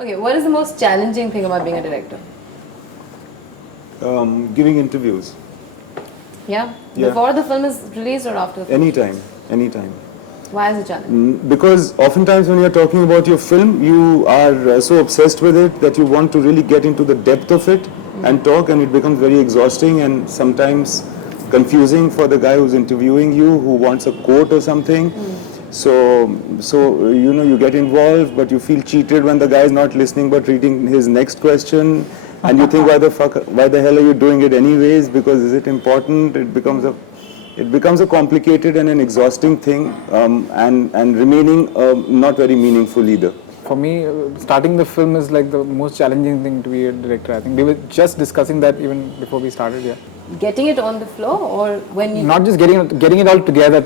Okay, what is the most challenging thing about being a director? Giving interviews. Yeah? Yeah. Before the film is released or after the film? Anytime. Why is it challenging? Because oftentimes when you're talking about your film, you are so obsessed with it that you want to really get into the depth of it and talk, and it becomes very exhausting and sometimes confusing for the guy who's interviewing you, who wants a quote or something. So you know, you get involved, but you feel cheated when the guy is not listening but reading his next question, and you think, why the hell are you doing it anyways? Because is it important? It becomes a complicated and an exhausting thing, and remaining not very meaningful either. For me, starting the film is like the most challenging thing to be a director. I think we were just discussing that even before we started. Yeah. Getting it on the floor, or when you... Not just getting it all together.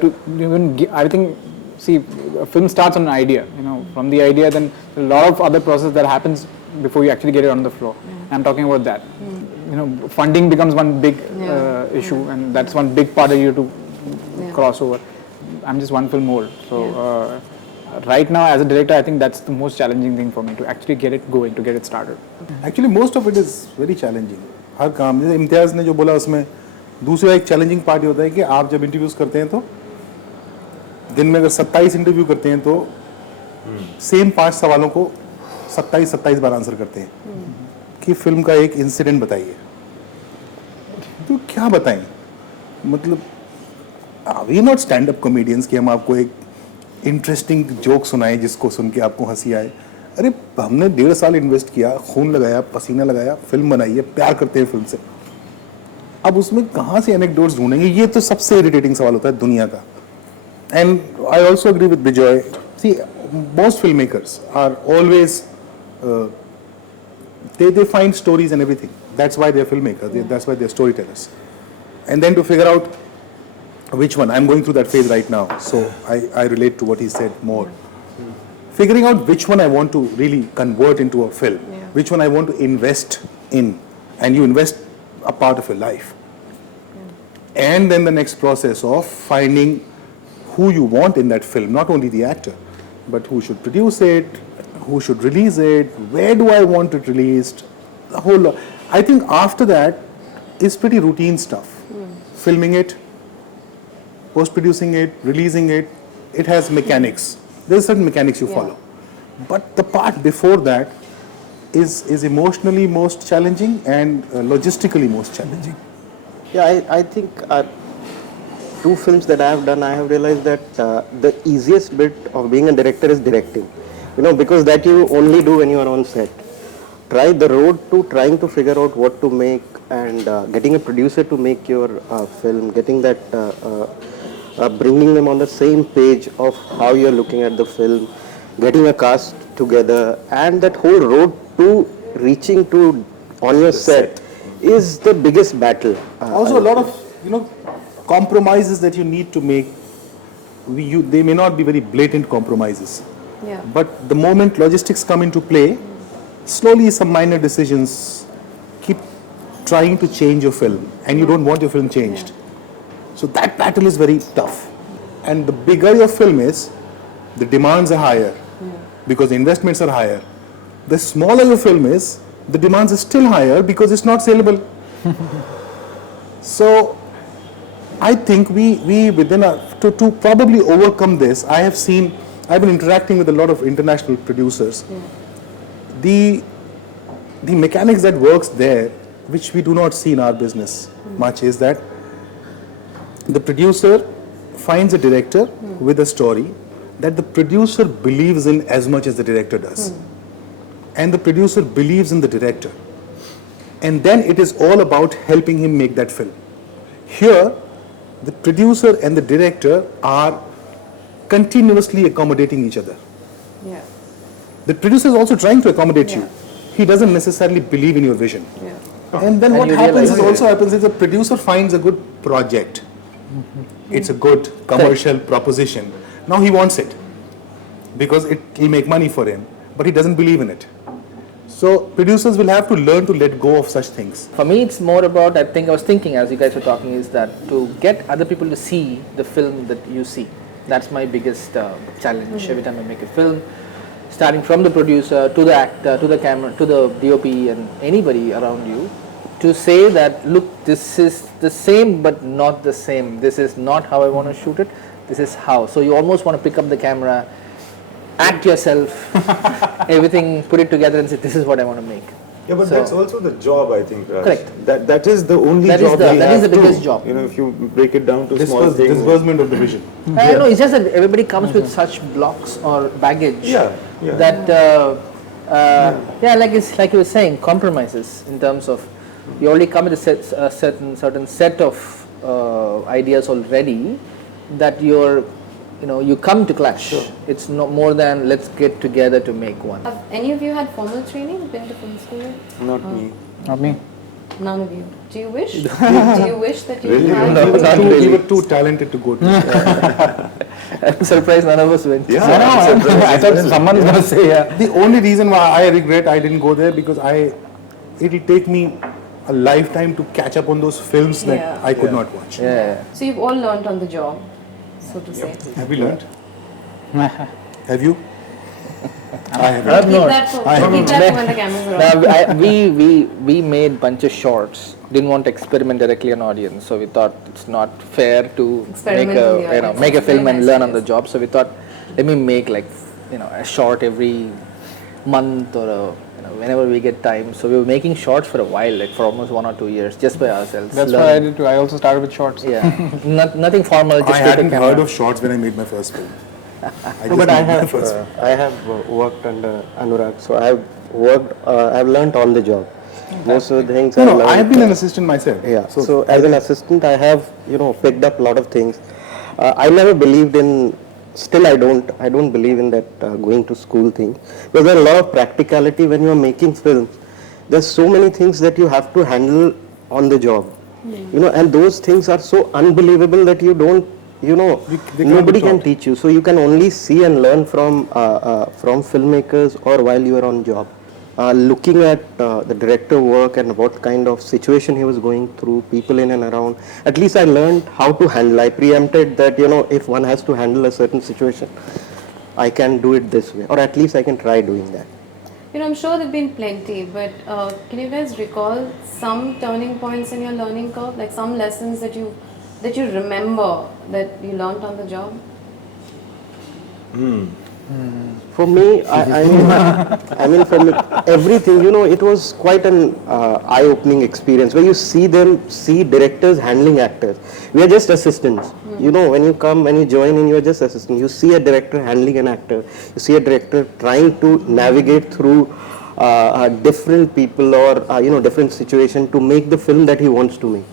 I think, see, a film starts on an idea. You know, from the idea, then a lot of other process that happens before you actually get it on the floor. I'm talking about that. You know, funding becomes one big issue, and that's one big part of you to cross over. I'm just one film old, so right now as a director, I think that's the most challenging thing for me, to actually get it going, to get it started. Actually, most of it is very challenging. हर काम, जैसे इम्तियाज़ ने जो बोला उसमें दूसरा एक challenging part होता है कि आप जब इंटरव्यूज़ करते हैं तो दिन में अगर 27 इंटरव्यू करते हैं तो सेम 5 सवालों को 27 बार आंसर करते हैं कि फिल्म का एक इंसिडेंट बताइए, तो क्या बताएं? मतलब we not stand up comedians कि हम आपको एक इंटरेस्टिंग जोक सुनाएं जिसको सुन के आपको हंसी आए. अरे हमने 1.5 साल इन्वेस्ट किया, खून लगाया, पसीना लगाया, फिल्म बनाई है, प्यार करते हैं फिल्म से. अब उसमें कहाँ से एनेक्डोट्स ढूंढेंगे? ये तो सबसे इरिटेटिंग सवाल होता है दुनिया का. And I also agree with Bijoy. See, most film makers are always they find stories and everything. That's why they're filmmakers. That's why they're storytellers. And then to figure out which one, I'm going through that phase right now, so I relate to what he said more. Figuring out which one I want to really convert into a film, which one I want to invest in, and you invest a part of your life. And then the next process of finding who you want in that film, not only the actor, but who should produce it, who should release it, where do I want it released, the whole lot. I think after that is pretty routine stuff. Filming it, post-producing it, releasing it, it has mechanics. There's certain mechanics you follow. But the part before that is emotionally most challenging and logistically most challenging. Yeah, I think 2 films that I have done, I have realized that the easiest bit of being a director is directing. You know, because that you only do when you are on set. Try the road to trying to figure out what to make, and getting a producer to make your film, getting that, bringing them on the same page of how you're looking at the film, getting a cast together, and that whole road to reaching to on your set is the biggest battle. Also, a lot of compromises that you need to make. They may not be very blatant compromises. But the moment logistics come into play, slowly some minor decisions keep trying to change your film, and you don't want your film changed. So that battle is very tough. And the bigger your film is, the demands are higher because the investments are higher. The smaller your film is, the demands are still higher because it's not saleable. So I think we within to probably overcome this, I've been interacting with a lot of international producers. The mechanics that works there, which we do not see in our business much, is that the producer finds a director with a story that the producer believes in as much as the director does. And the producer believes in the director. And then it is all about helping him make that film. Here, the producer and the director are continuously accommodating each other. Yeah. The producer is also trying to accommodate Yeah. you. He doesn't necessarily believe in your vision. Yeah. And then And what you happens is realize- also happens is the producer finds a good project. It's a good commercial proposition. Now he wants it because it will make money for him, but he doesn't believe in it. So producers will have to learn to let go of such things. For me, it's more about, I think I was thinking as you guys were talking, is that to get other people to see the film that you see. That's my biggest challenge every time I make a film. Starting from the producer, to the actor, to the camera, to the DOP and anybody around you, to say that, look, this is the same but not the same. This is not how I want to shoot it. This is how. So you almost want to pick up the camera, act yourself, everything, put it together and say, this is what I want to make. Yeah, but So- that's also the job, I think, Raj. Correct. That is the only That is job the- we that is have the to, biggest job. You know, if you break it down to small things. Disbursement of the vision. I know, it's just that everybody comes with such blocks or baggage Yeah, yeah. that, like you were saying, compromises in terms of you already come with a certain set of ideas already that you come to clash. Sure. It's no more than let's get together to make one. Have any of you had formal training? Been to film school? Not me. Not me. None of you. Do you wish? Do you wish that you Really? had? No, not We really. were too talented to go to. I'm surprised none of us went. Yeah, I know. I thought someone was going to say, yeah. The only reason why I regret I didn't go there because it'll take me a lifetime to catch up on those films that Yeah. I could not watch. Yeah. So you've all learned on the job, so to say. Have you learned? Have you? I haven't. I've Keep not. that for when the cameras are on. We made bunch of shorts. Didn't want to experiment directly on audience, so we thought it's not fair to Experiment make with the a audience. make a It's very film and nice learn on the ideas. job. So we thought, let me make like a short every month or whenever we get time. So we were making shorts for a while, like for almost 1 or 2 years, just by ourselves. That's what I did too. I also started with shorts. Yeah, nothing formal. Just I take a hadn't camera. heard of shorts when I made my first film. No, but I made my have first film. I have worked under Anurag, so I've learned on the job. Most of the things No, learned, I have been an assistant myself. Yeah. So as an assistant, I have picked up a lot of things. I never believed in. Still, I don't believe in that going to school thing. Because there's a lot of practicality when you're making films. There's so many things that you have to handle on the job. And those things are so unbelievable that you don't. they cannot be Nobody can taught. teach you. So you can only see and learn from filmmakers or while you are on job. Looking at the director work and what kind of situation he was going through, people in and around, at least I learned how to handle. I preempted that, if one has to handle a certain situation, I can do it this way, or at least I can try doing that. I'm sure there've been plenty, but can you guys recall some turning points in your learning curve, like some lessons that you remember that you learned on the job? For me, I mean, for me, everything, it was quite an eye-opening experience where you see directors handling actors. We are just assistants. When you join in, you are just assistants. You see a director handling an actor. You see a director trying to navigate through different people or, different situation to make the film that he wants to make.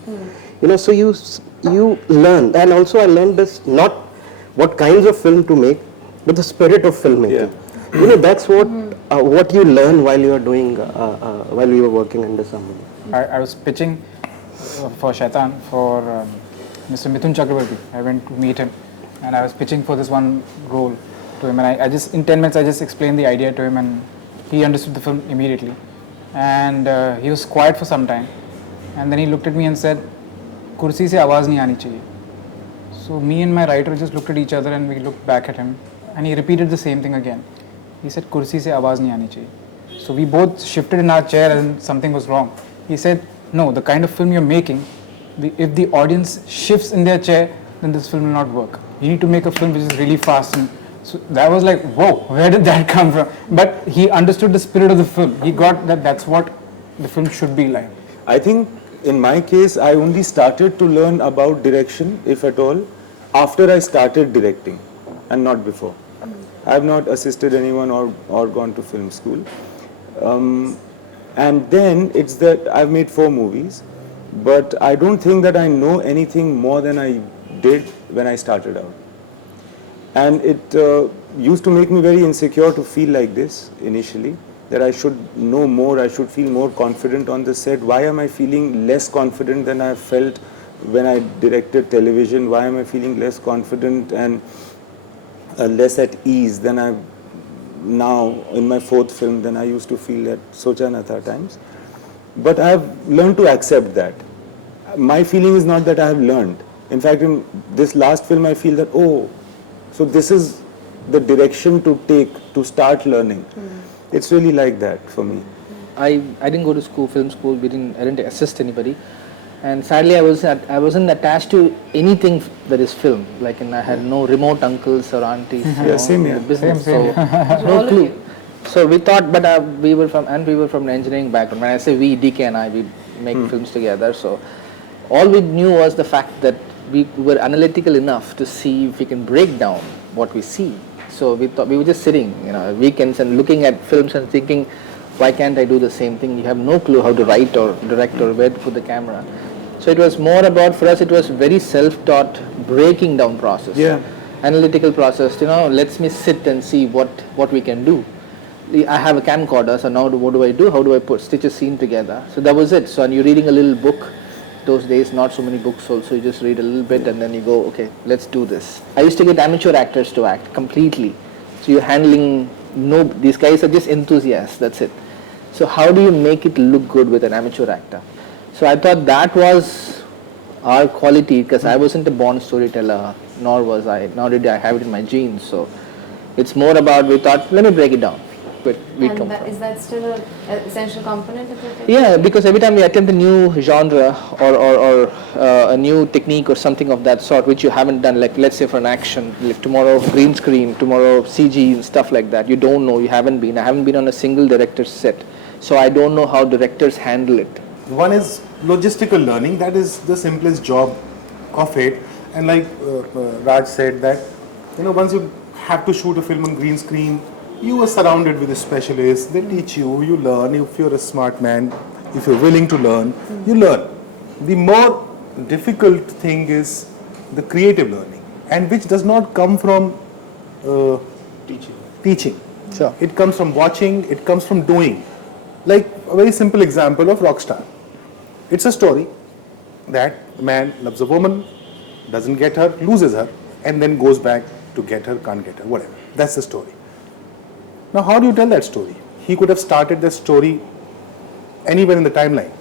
So you learn. And also I learned this, not what kinds of film to make, but the spirit of filmmaking. That's what you learn while you are doing, while you are working under somebody. I was pitching for Shaitan for Mr. Mithun Chakrabarti. I went to meet him and I was pitching for this one role to him, and I just in 10 minutes I just explained the idea to him and he understood the film immediately, and he was quiet for some time and then he looked at me and said, "Kursi se awaaz nahi aani chahiye." So me and my writer just looked at each other and we looked back at him and he repeated the same thing again. He said, "Kursi se awaaz nahi aani chahiye." So we both shifted in our chair and something was wrong. He said, "No, the kind of film you're making, if the audience shifts in their chair, then this film will not work. You need to make a film which is really fast." And so that was like, whoa, where did that come from? But he understood the spirit of the film. He got that that's what the film should be like. I think in my case, I only started to learn about direction, if at all, after I started directing and not before. I have not assisted anyone or gone to film school. And then it's that I've made 4 movies, but I don't think that I know anything more than I did when I started out. And it used to make me very insecure to feel like this initially, that I should know more, I should feel more confident on the set. Why am I feeling less confident than I felt when I directed television? Why am I feeling less confident and less at ease than I now in my fourth film than I used to feel at Sochanatha times? But I have learned to accept that. My feeling is not that I have learned. In fact, in this last film, I feel that, oh, so this is the direction to take to start learning. It's really like that for me. I didn't go to school, film school. I didn't assist anybody, and sadly I wasn't attached to anything that is film. Like, and I had no remote uncles or aunties. Same here. In the business, Same. so no clue. So we thought, but we were from the engineering background. When I say we, DK and I, we make films together. So all we knew was the fact that we were analytical enough to see if we can break down what we see. So we thought, we were just sitting, weekends and looking at films and thinking, why can't I do the same thing? You have no clue how to write or direct or where to put the camera. So it was more about, for us, it was very self-taught breaking down process. Yeah. Analytical process, lets me sit and see what we can do. I have a camcorder, so now what do I do? How do I stitch a scene together? So that was it. So, and you're reading a little book. Those days, not so many books also, you just read a little bit and then you go, okay, let's do this. I used to get amateur actors to act completely. So you're handling, these guys are just enthusiasts, that's it. So how do you make it look good with an amateur actor? So I thought that was our quality, because I wasn't a born storyteller, nor did I have it in my genes. So it's more about, we thought, let me break it down. But is that still an essential component of your film? Yeah, because every time we attempt a new genre or a new technique or something of that sort, which you haven't done, like let's say for an action, like tomorrow green screen, tomorrow CG and stuff like that, you don't know, I haven't been on a single director's set, so I don't know how directors handle it. One is logistical learning, that is the simplest job of it. And like Raj said that, once you have to shoot a film on green screen, you are surrounded with specialists, they teach you, you learn. If you're a smart man, if you're willing to learn, you learn. The more difficult thing is the creative learning, and which does not come from teaching. Sure. It comes from watching, it comes from doing. Like a very simple example of Rockstar. It's a story that a man loves a woman, doesn't get her, loses her, and then goes back to get her, can't get her, whatever. That's the story. Now, how do you tell that story? He could have started the story anywhere in the timeline.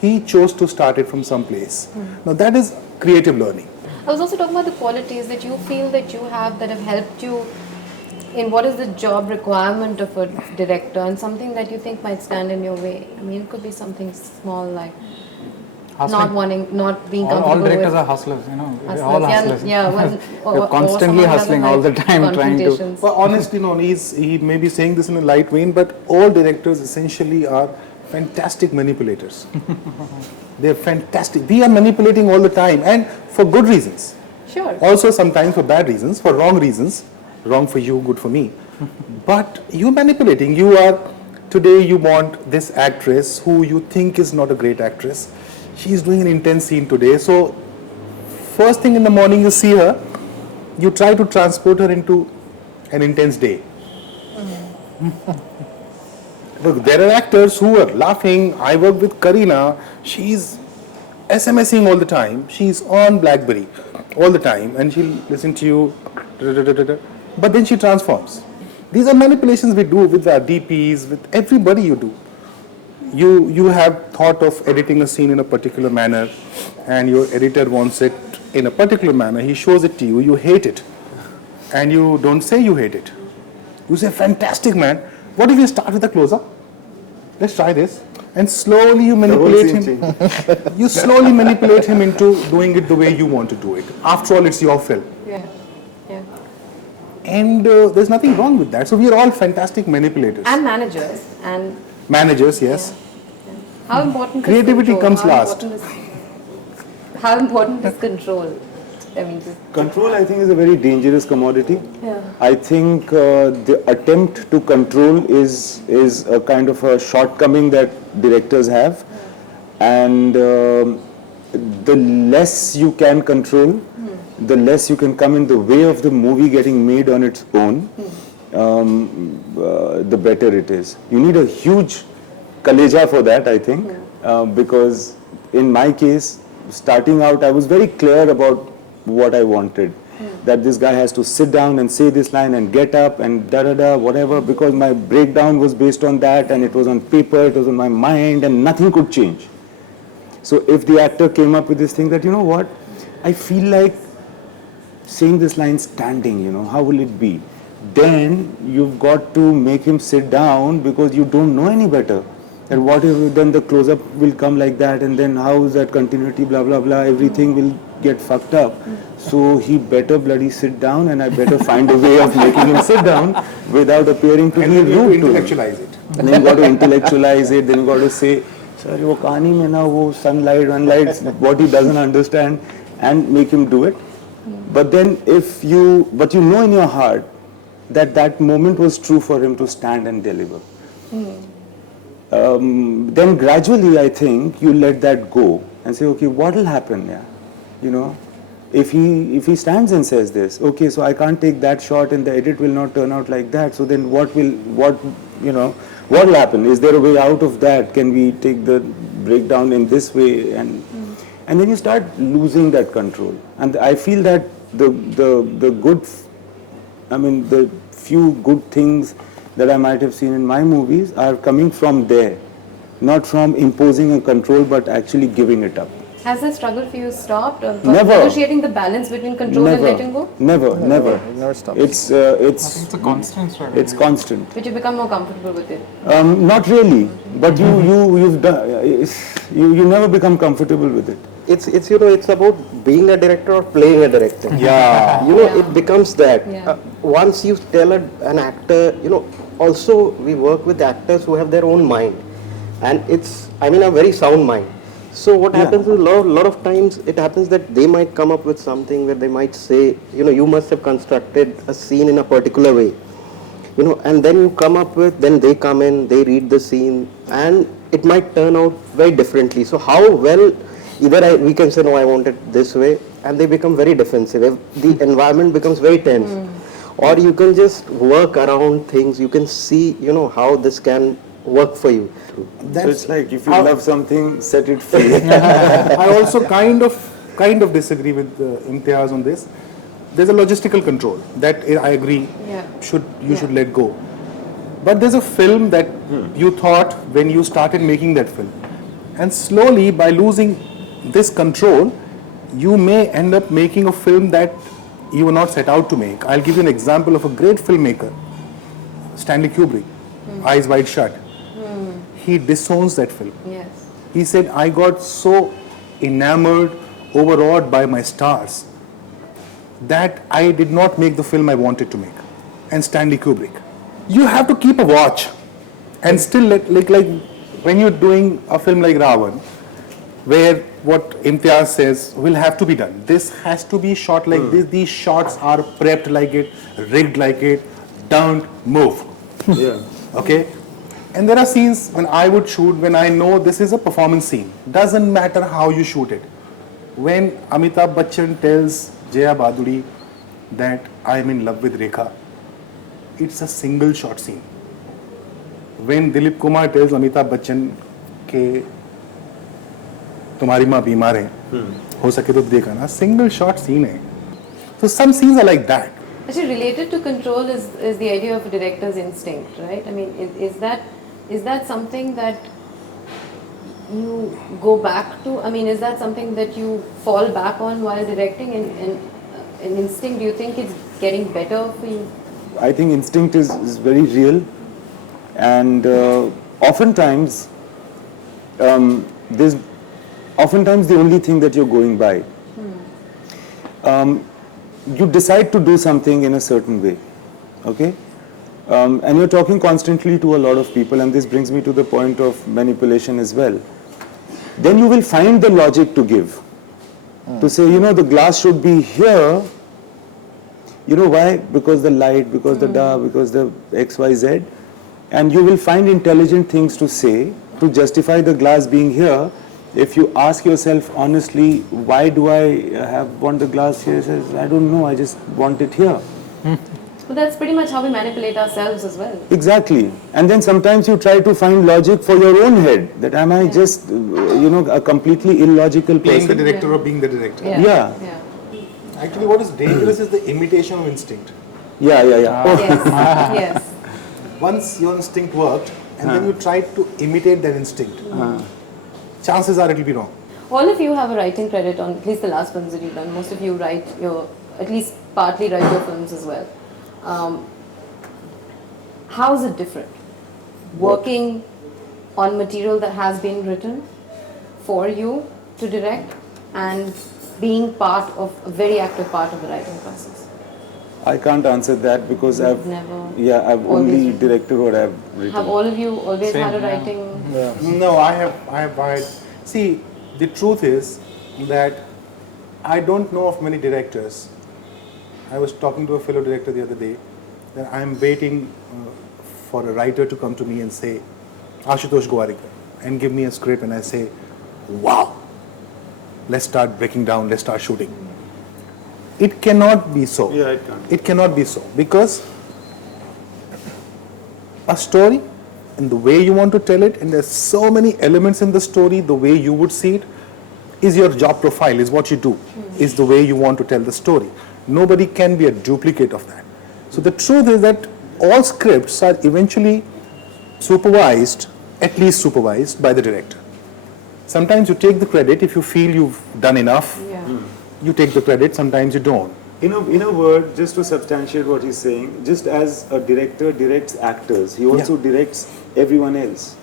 He chose to start it from some place. Now, that is creative learning. I was also talking about the qualities that you feel that you have that have helped you in what is the job requirement of a director, and something that you think might stand in your way. I mean, it could be something small like not being comfortable all directors with are hustlers, They're all hustlers. hustlers. Or You're constantly someone hustling having, all the time, trying to. confrontations. Well, honestly, he may be saying this in a light vein, but all directors essentially are fantastic manipulators. They're fantastic. We are manipulating all the time, and for good reasons. Sure. Also, sometimes for bad reasons, for wrong reasons. Wrong for you, good for me. But you're manipulating. Today you want this actress who you think is not a great actress. She's doing an intense scene today. So, first thing in the morning you see her, you try to transport her into an intense day. Look, there are actors who are laughing. I work with Kareena. She's SMSing all the time. She's on BlackBerry all the time, and she'll listen to you. But then she transforms. These are manipulations we do with our DPs, with everybody you do. You have thought of editing a scene in a particular manner, and your editor wants it in a particular manner. He shows it to you, you hate it. And you don't say you hate it. You say, fantastic, man. What if you start with a close-up? Let's try this. And slowly you manipulate him. You slowly manipulate him into doing it the way you want to do it. After all, it's your film. Yeah. And there's nothing wrong with that. So we are all fantastic manipulators. And managers. And managers, yes. yeah. How important Creativity is control? comes last. How important is control? I mean, Control, I think, is a very dangerous commodity. Yeah. I think the attempt to control is a kind of a shortcoming that directors have, and the less you can control, the less you can come in the way of the movie getting made on its own, the better it is. You need a huge kaleja for that, I think, because in my case, starting out, I was very clear about what I wanted. That this guy has to sit down and say this line and get up and da-da-da, whatever, because my breakdown was based on that and it was on paper, it was on my mind and nothing could change. So if the actor came up with this thing that, you know what, I feel like saying this line standing, you know, how will it be? Then you've got to make him sit down because you don't know any better. And what if then the close-up will come like that and then how is that continuity, blah, blah, blah, everything will get fucked up. So he better bloody sit down and I better find a way of making him sit down without appearing to And be then you rude to him. intellectualize it. And then you got to intellectualize it, then you got to say, sir, wo kahani mein na wo sunlight, what he doesn't understand, and make him do it. But then but you know in your heart that that moment was true for him to stand and deliver. Then gradually I think you let that go and say, okay, what will happen? Yeah, you know, if he stands and says this, okay, so I can't take that shot and the edit will not turn out like that. So then what will happen? Is there a way out of that? Can we take the breakdown in this way? And then you start losing that control. And I feel that the few good things that I might have seen in my movies are coming from there, not from imposing a control, but actually giving it up. Has the struggle for you stopped? Or Never. Negotiating the balance between control and letting go? Never. It never stops. It's It's a constant struggle. it's constant. But you become more comfortable with it. Not really, but you've done. You never become comfortable with it. It's you know, it's about being a director or playing a director. Yeah. You know, Yeah. it becomes that. Yeah. Once you tell an actor, you know, also we work with actors who have their own mind, and it's, I mean, a very sound mind. So what Yeah. happens is a lot of times it happens that they might come up with something where they might say, you know, you must have constructed a scene in a particular way, you know, and then you come up with, then they come in, they read the scene, and it might turn out very differently. So how well, either we can say, no, I want it this way, and they become very defensive. The environment becomes very tense. Or you can just work around things. You can see, you know, how this can work for you. So it's like if you love something, set it free. I also kind of disagree with Imtiaz on this. There's a logistical control that I agree Yeah. you should let go. But there's a film that you thought when you started making that film, and slowly by losing this control, you may end up making a film that you were not set out to make. I'll give you an example of a great filmmaker, Stanley Kubrick, Eyes Wide Shut. He disowns that film. Yes. He said, I got so enamored, overawed by my stars that I did not make the film I wanted to make. And Stanley Kubrick. You have to keep a watch and still like when you're doing a film like Ravan, where what Imtiaz says will have to be done. This has to be shot like this. These shots are prepped like it, rigged like it. Don't move. Yeah. Okay? And there are scenes when I would shoot when I know this is a performance scene. Doesn't matter how you shoot it. When Amitabh Bachchan tells Jaya Baduri that I am in love with Rekha, it's a single shot scene. When Dilip Kumar tells Amitabh Bachchan ke तुम्हारी माँ बीमार है, हो सके तो देखा ना, single shot scene है. So some scenes are like that. Actually, related to control is the idea of a director's instinct, right? I mean, is that something that you go back to? I mean, is that something that you fall back on while directing? And instinct, do you think it's getting better for you? I think instinct is very real, and oftentimes the only thing that you're going by. You decide to do something in a certain way, okay? And you're talking constantly to a lot of people, and this brings me to the point of manipulation as well. Then you will find the logic to give, to say, you know, the glass should be here. You know why? Because the light, because the dark, because the X, Y, Z. And you will find intelligent things to say to justify the glass being here if you ask yourself honestly, why do I have want the glass here? He says, I don't know, I just want it here. But that's pretty much how we manipulate ourselves as well. Exactly. And then sometimes you try to find logic for your own head. That am I just, a completely illogical Playing the person? director or being the director. Yeah. Actually, what is dangerous is the imitation of instinct. Yeah. Oh. Yes. Yes. Once your instinct worked, and then you tried to imitate that instinct, chances are it will be wrong. All of you have a writing credit on at least the last films that you've done. Most of you write at least partly write your films as well. How is it different? Working on material that has been written for you to direct and being part of a very active part of the writing process. I can't answer that because I've Always only written. directed what I've written. Have all of you always Same, had a yeah. writing? No, I have. See, the truth is that I don't know of many directors. I was talking to a fellow director the other day that I am waiting for a writer to come to me and say, Ashutosh Gowarikar, and give me a script, and I say, wow, let's start breaking down, let's start shooting. It cannot be so. Yeah, it can't. It cannot be so because a story and the way you want to tell it, and there's so many elements in the story, the way you would see it, is your job profile, is what you do, is the way you want to tell the story. Nobody can be a duplicate of that. So the truth is that all scripts are eventually supervised, at least supervised by the director. Sometimes you take the credit if you feel you've done enough. Yeah. You take the credit, sometimes you don't. In a word, just to substantiate what he's saying, just as a director directs actors, he also directs everyone else,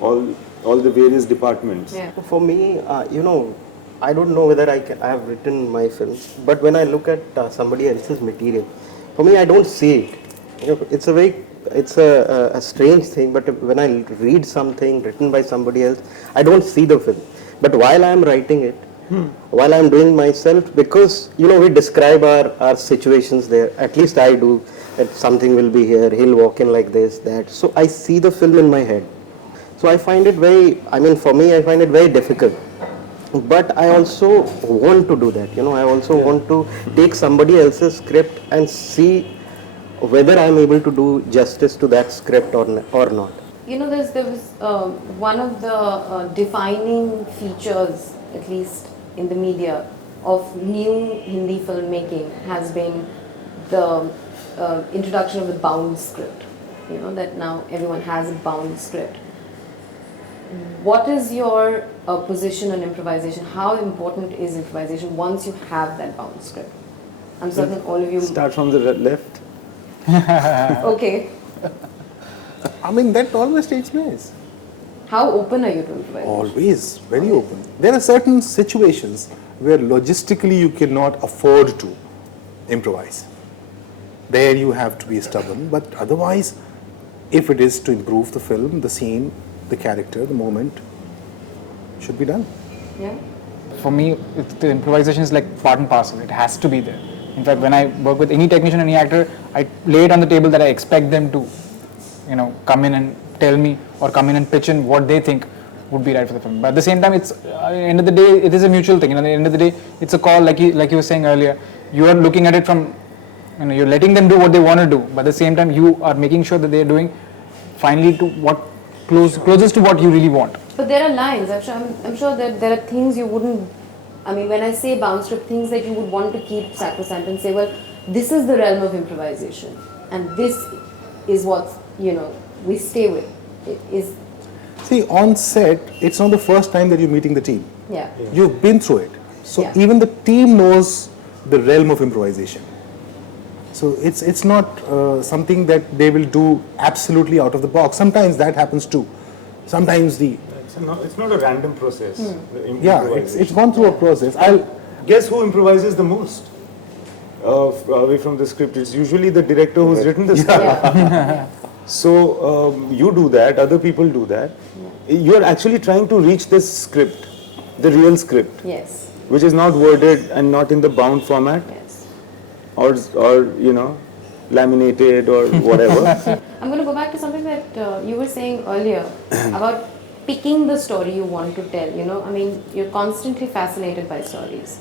all the various departments. Yeah. For me, I don't know whether I have written my films, but when I look at somebody else's material, for me, I don't see it. It's a strange thing, but when I read something written by somebody else, I don't see the film. But while I am writing it, while I am doing myself, because we describe our situations there, at least I do, that something will be here, he'll walk in like this, that. So I see the film in my head. So I find it for me, I find it very difficult. But I also want to do that, I also want to take somebody else's script and see whether I am able to do justice to that script or not. There was one of the defining features, at least in the media, of new Hindi filmmaking has been the introduction of the bound script. That now everyone has a bound script. What is your position on improvisation? How important is improvisation once you have that bound script? I'm certain all of you... Start from the left. Okay. That always takes place. How open are you to improvisation? Always, very open. There are certain situations where logistically you cannot afford to improvise. There you have to be stubborn, but otherwise, if it is to improve the film, the scene, the character, the moment, should be done. Yeah. For me, the improvisation is like part and parcel. It has to be there. In fact, when I work with any technician, any actor, I lay it on the table that I expect them to, come in and tell me or come in and pitch in what they think would be right for the film. But at the same time, it's at the end of the day, it is a mutual thing. At the end of the day, it's a call, like you were saying earlier. You are looking at it from, you're letting them do what they want to do. But at the same time, you are making sure that they are doing finally to what closest to what you really want. But there are lines. I'm sure that there are things you wouldn't. When I say bound script, things that you would want to keep sacrosanct and say, well, this is the realm of improvisation, and this is what we stay with. It is. See, on set, it's not the first time that you're meeting the team. Yeah. You've been through it. So Yeah. even the team knows the realm of improvisation. So it's not something that they will do absolutely out of the box. Sometimes that happens too. Sometimes It's not a random process. it's gone through a process. Guess who improvises the most away from the script? It's usually the director who's written the script. Yeah. So you do that, other people do that. You're actually trying to reach this script, the real script, Yes. which is not worded and not in the bound format, Yes. or laminated or whatever. I'm going to go back to something that you were saying earlier about picking the story you want to tell, you know, I mean, you're constantly fascinated by stories.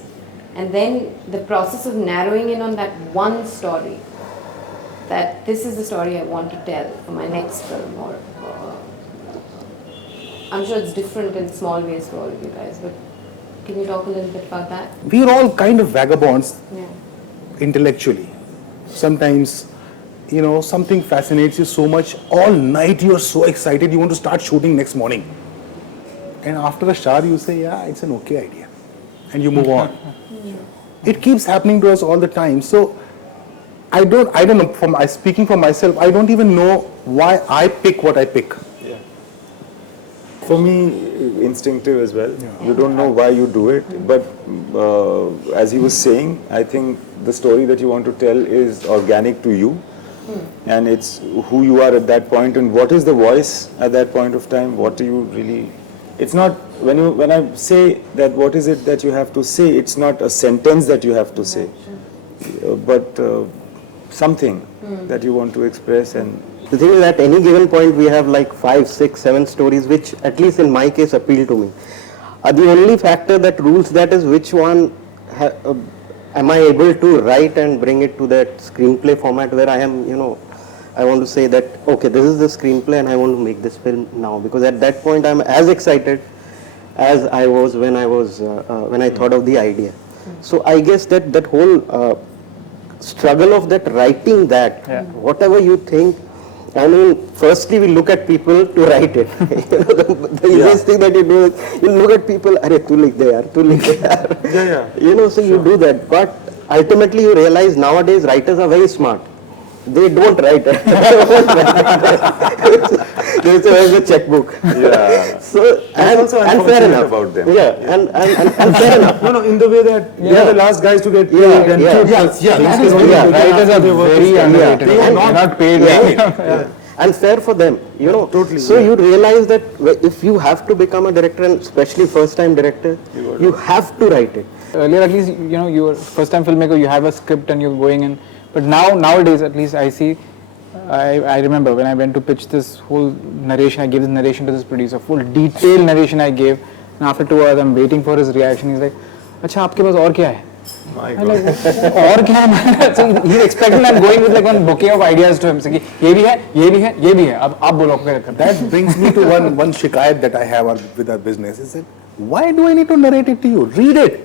And then the process of narrowing in on that one story, that this is the story I want to tell for my next film, or I'm sure it's different in small ways for all of you guys, but can you talk a little bit about that? We're all kind of vagabonds Yeah. intellectually. Sometimes, you know, something fascinates you so much, all night you're so excited, you want to start shooting next morning. And after a shower, you say, yeah, it's an okay idea. And you move on. It keeps happening to us all the time. So, I don't know, speaking for myself, I don't even know why I pick what I pick. For me, instinctive as well. You don't know why you do it, but as he was saying, I think the story that you want to tell is organic to you, and it's who you are at that point, and what is the voice at that point of time. What do you really? It's not when I say that. What is it that you have to say? It's not a sentence that you have to say, but something that you want to express. And The thing is, at any given point, we have like 5, 6, 7 stories, which at least in my case appeal to me. The only factor that rules that is which one am I able to write and bring it to that screenplay format where I am, you know, I want to say that, okay, this is the screenplay and I want to make this film now. Because at that point, I'm as excited as I was when I thought of the idea. So I guess that whole struggle of that writing that, whatever you think, I mean, firstly we look at people to write it. You know, the easiest thing that you do is you look at people, "Arey, tu likh de yaar, tu likh de yaar." You know, so you do that. But ultimately you realize nowadays writers are very smart. They don't write it. There's a checkbook. yeah, So and also fair unfortunate enough. about them. Yeah, and fair enough. No, in the way that they are the last guys to get paid. And That is very Writers are very underrated. They are They're not paid. And fair for them, you know. Totally, So you realize that if you have to become a director, and especially first-time director, you have to write it. Earlier, at least, you know, you were first-time filmmaker, you have a script and you're going in. But nowadays, at least I see, I remember when I went to pitch this whole narration, I gave this narration to this producer, full detailed narration I gave. And after 2 hours, I'm waiting for his reaction. He's like, "Acha, aapke paas aur kya hai?" My I'm God. like, "Aur kya hai?" So he's expecting I'm going with like one bouquet of ideas to him. So, ye bhi hai, ye bhi hai, ye bhi hai. Ab bolo aap kya karna hai? That brings me to one shikayat that I have with our business is that why do I need to narrate it to you? Read it.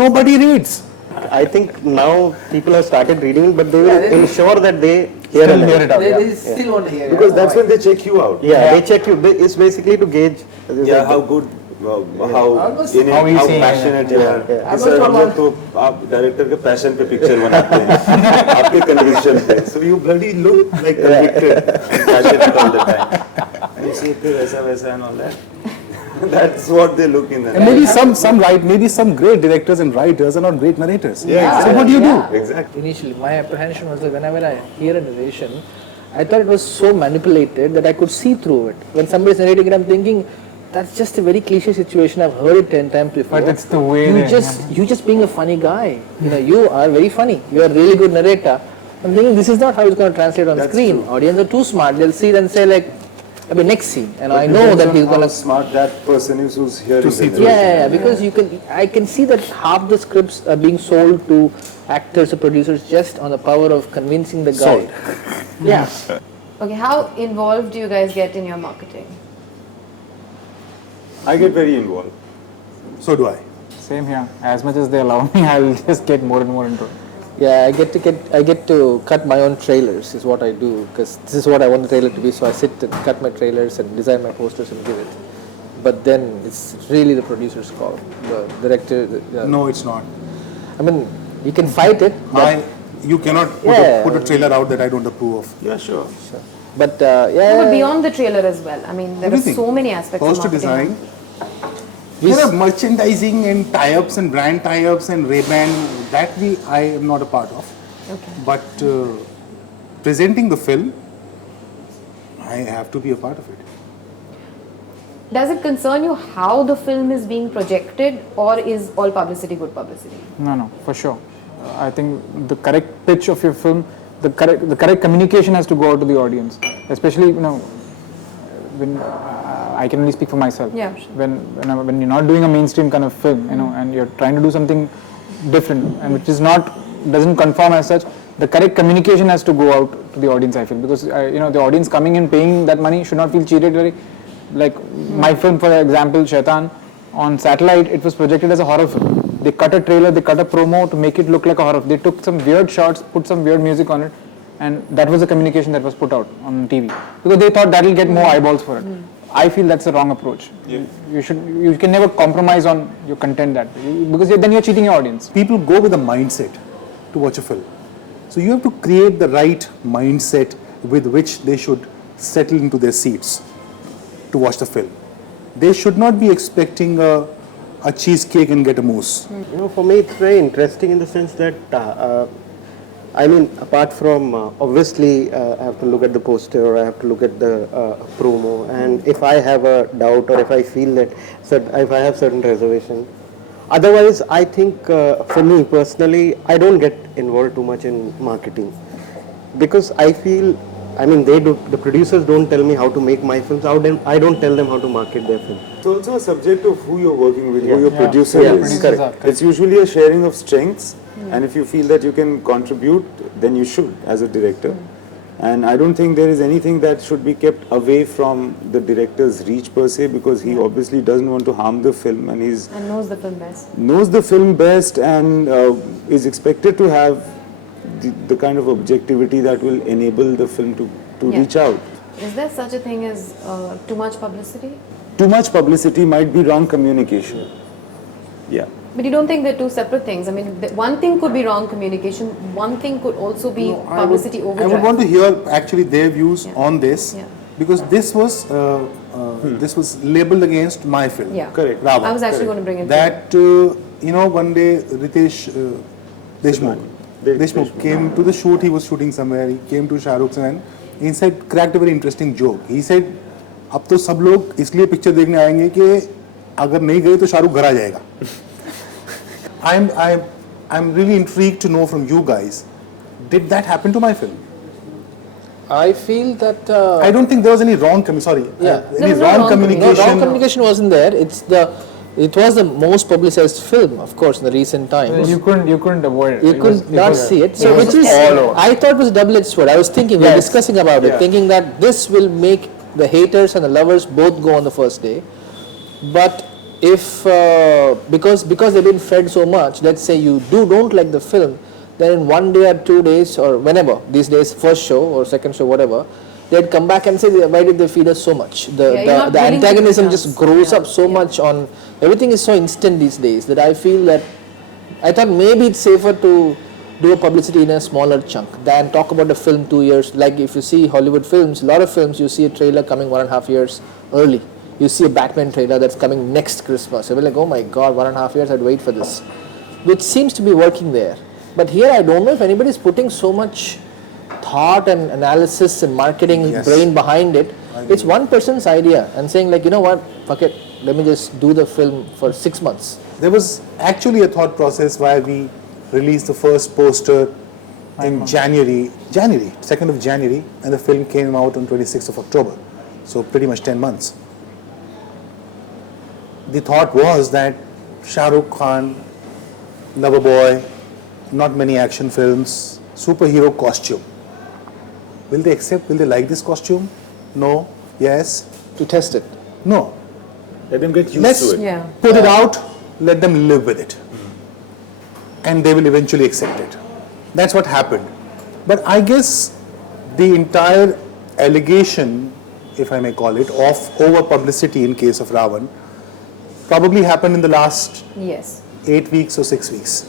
Nobody reads. I think now people have started reading it, but they will ensure that they hear it out. They still won't hear it. Because that's when they check you out. Yeah, they check you. It's basically to gauge. Yeah, how good, how Almost in it, how how easy, passionate you are. yeah. Sir हम लोग तो आप director के passion पे picture बनाते हैं, आपके conviction पे. So you bloody look like convicted, passionate all the time. And you say वैसा वैसा and all that. That's what they look in. And maybe some great directors and writers are not great narrators. Yeah, So what do you do? Exactly. Initially, my apprehension was that whenever I hear a narration, I thought it was so manipulated that I could see through it. When somebody's narrating it, I'm thinking, that's just a very cliche situation. I've heard it 10 times before. But it's the way you just being a funny guy. You know, you are very funny. You are a really good narrator. I'm thinking this is not how it's going to translate on screen. True. Audience are too smart. They'll see it and say like, I mean, next scene, and I know Depends that on he's how going to. smart that person is who's hearing To see the through. Yeah, because I can see that half the scripts are being sold to actors or producers just on the power of convincing the guy. Sold. Yeah. Okay, how involved do you guys get in your marketing? I get very involved. So do I. Same here. As much as they allow me, I'll just get more and more into it. Yeah, I get to cut my own trailers is what I do, because this is what I want the trailer to be. So I sit and cut my trailers and design my posters and give it. But then it's really the producer's call. The director. No, it's not. I mean, you can fight it. But, You cannot put a trailer out that I don't approve of. Yeah, sure. but No, yeah. but beyond the trailer as well. I mean, there are Everything. so many aspects Poster of marketing. design. There are merchandising and tie-ups and brand tie-ups and Ray-Ban that I am not a part of. Okay. But presenting the film, I have to be a part of it. Does it concern you how the film is being projected, or is all publicity good publicity? No, for sure. I think the correct pitch of your film, the correct communication has to go out to the audience. Especially, you know, when I can only speak for myself. Yeah, sure. When you're not doing a mainstream kind of film, and you're trying to do something different and which is doesn't conform as such, the correct communication has to go out to the audience, I feel, because the audience coming in paying that money should not feel cheated. Like my film, for example, Shaitan, on satellite, it was projected as a horror film. They cut a trailer, they cut a promo to make it look like a horror. They took some weird shots, put some weird music on it, and that was the communication that was put out on TV, because they thought that will get more eyeballs for it. I feel that's the wrong approach. You can never compromise on your content that way, because then you're cheating your audience. People go with a mindset to watch a film. So you have to create the right mindset with which they should settle into their seats to watch the film. They should not be expecting a cheesecake and get a mousse. For me, it's very interesting in the sense that, apart from obviously, I have to look at the poster or I have to look at the promo, and if I have a doubt or if I feel that, if I have certain reservation. Otherwise, I think for me personally, I don't get involved too much in marketing, because I feel, the producers don't tell me how to make my films, I don't tell them how to market their film. It's also a subject of who you're working with, who your producer Yeah. is. Correct. It's usually a sharing of strengths, and if you feel that you can contribute, then you should as a director. And I don't think there is anything that should be kept away from the director's reach per se, because he obviously doesn't want to harm the film, and And knows the film best. knows the film best, and is expected to have the kind of objectivity that will enable the film to Yeah. reach out. Is there such a thing as too much publicity? Too much publicity might be wrong communication. Yeah. But you don't think they're two separate things? One thing could be wrong communication, one thing could also be publicity I overdrive. would want to hear actually their views on this, Yeah. because this was labeled against my film. Yeah. Correct. Rava. I was actually going to bring it That one day Ritesh Deshmukh came to the shoot. He was shooting somewhere. He came to Shah Rukh's and he said, cracked a very interesting joke. He said, अब तो सब लोग इसलिए picture देखने आएंगे कि अगर नहीं गए तो शाहरुख घर आ जाएगा. I'm really intrigued to know from you guys, did that happen to my film? I feel that I don't think there was any wrong communication. Yeah. There Any was no wrong wrong communication. no, wrong communication wasn't there. It was the most publicized film, of course, in the recent times. You couldn't avoid it. You It could not was- see it. Yeah, So which is all over. I thought was a double-edged sword. I was thinking, we were Yes. discussing about it, Yeah. thinking that this will make the haters and the lovers both go on the first day. But if because they've been fed so much, let's say you don't like the film, then in 1 day or 2 days or whenever these days, first show or second show, whatever, they'd come back and say, why did they feed us so much? Yeah, you're not The willing to antagonism discuss. just grows Yeah. up so much on everything is so instant these days that I feel that I thought maybe it's safer to do a publicity in a smaller chunk than talk about the film 2 years. Like if you see Hollywood films, a lot of films you see a trailer coming 1.5 years early. You see a Batman trailer that's coming next Christmas. You'll be like, oh my god, 1.5 years I'd wait for this. Which seems to be working there. But here I don't know if anybody's putting so much thought and analysis and marketing Yes. brain behind it. It's one person's idea and saying like, you know what, fuck it, let me just do the film for 6 months. There was actually a thought process why we released the first poster in January, 2nd of January, and the film came out on 26th of October. So pretty much 10 months. The thought was that Shah Rukh Khan, lover boy, not many action films, superhero costume. Will they accept? Will they like this costume? No. Yes. To test it. No. Let them get used Let's to it. Yeah. put it out, let them live with it. And they will eventually accept it. That's what happened. But I guess the entire allegation, if I may call it, of over publicity in case of Ravan probably happened in the last Yes. 8 weeks or 6 weeks.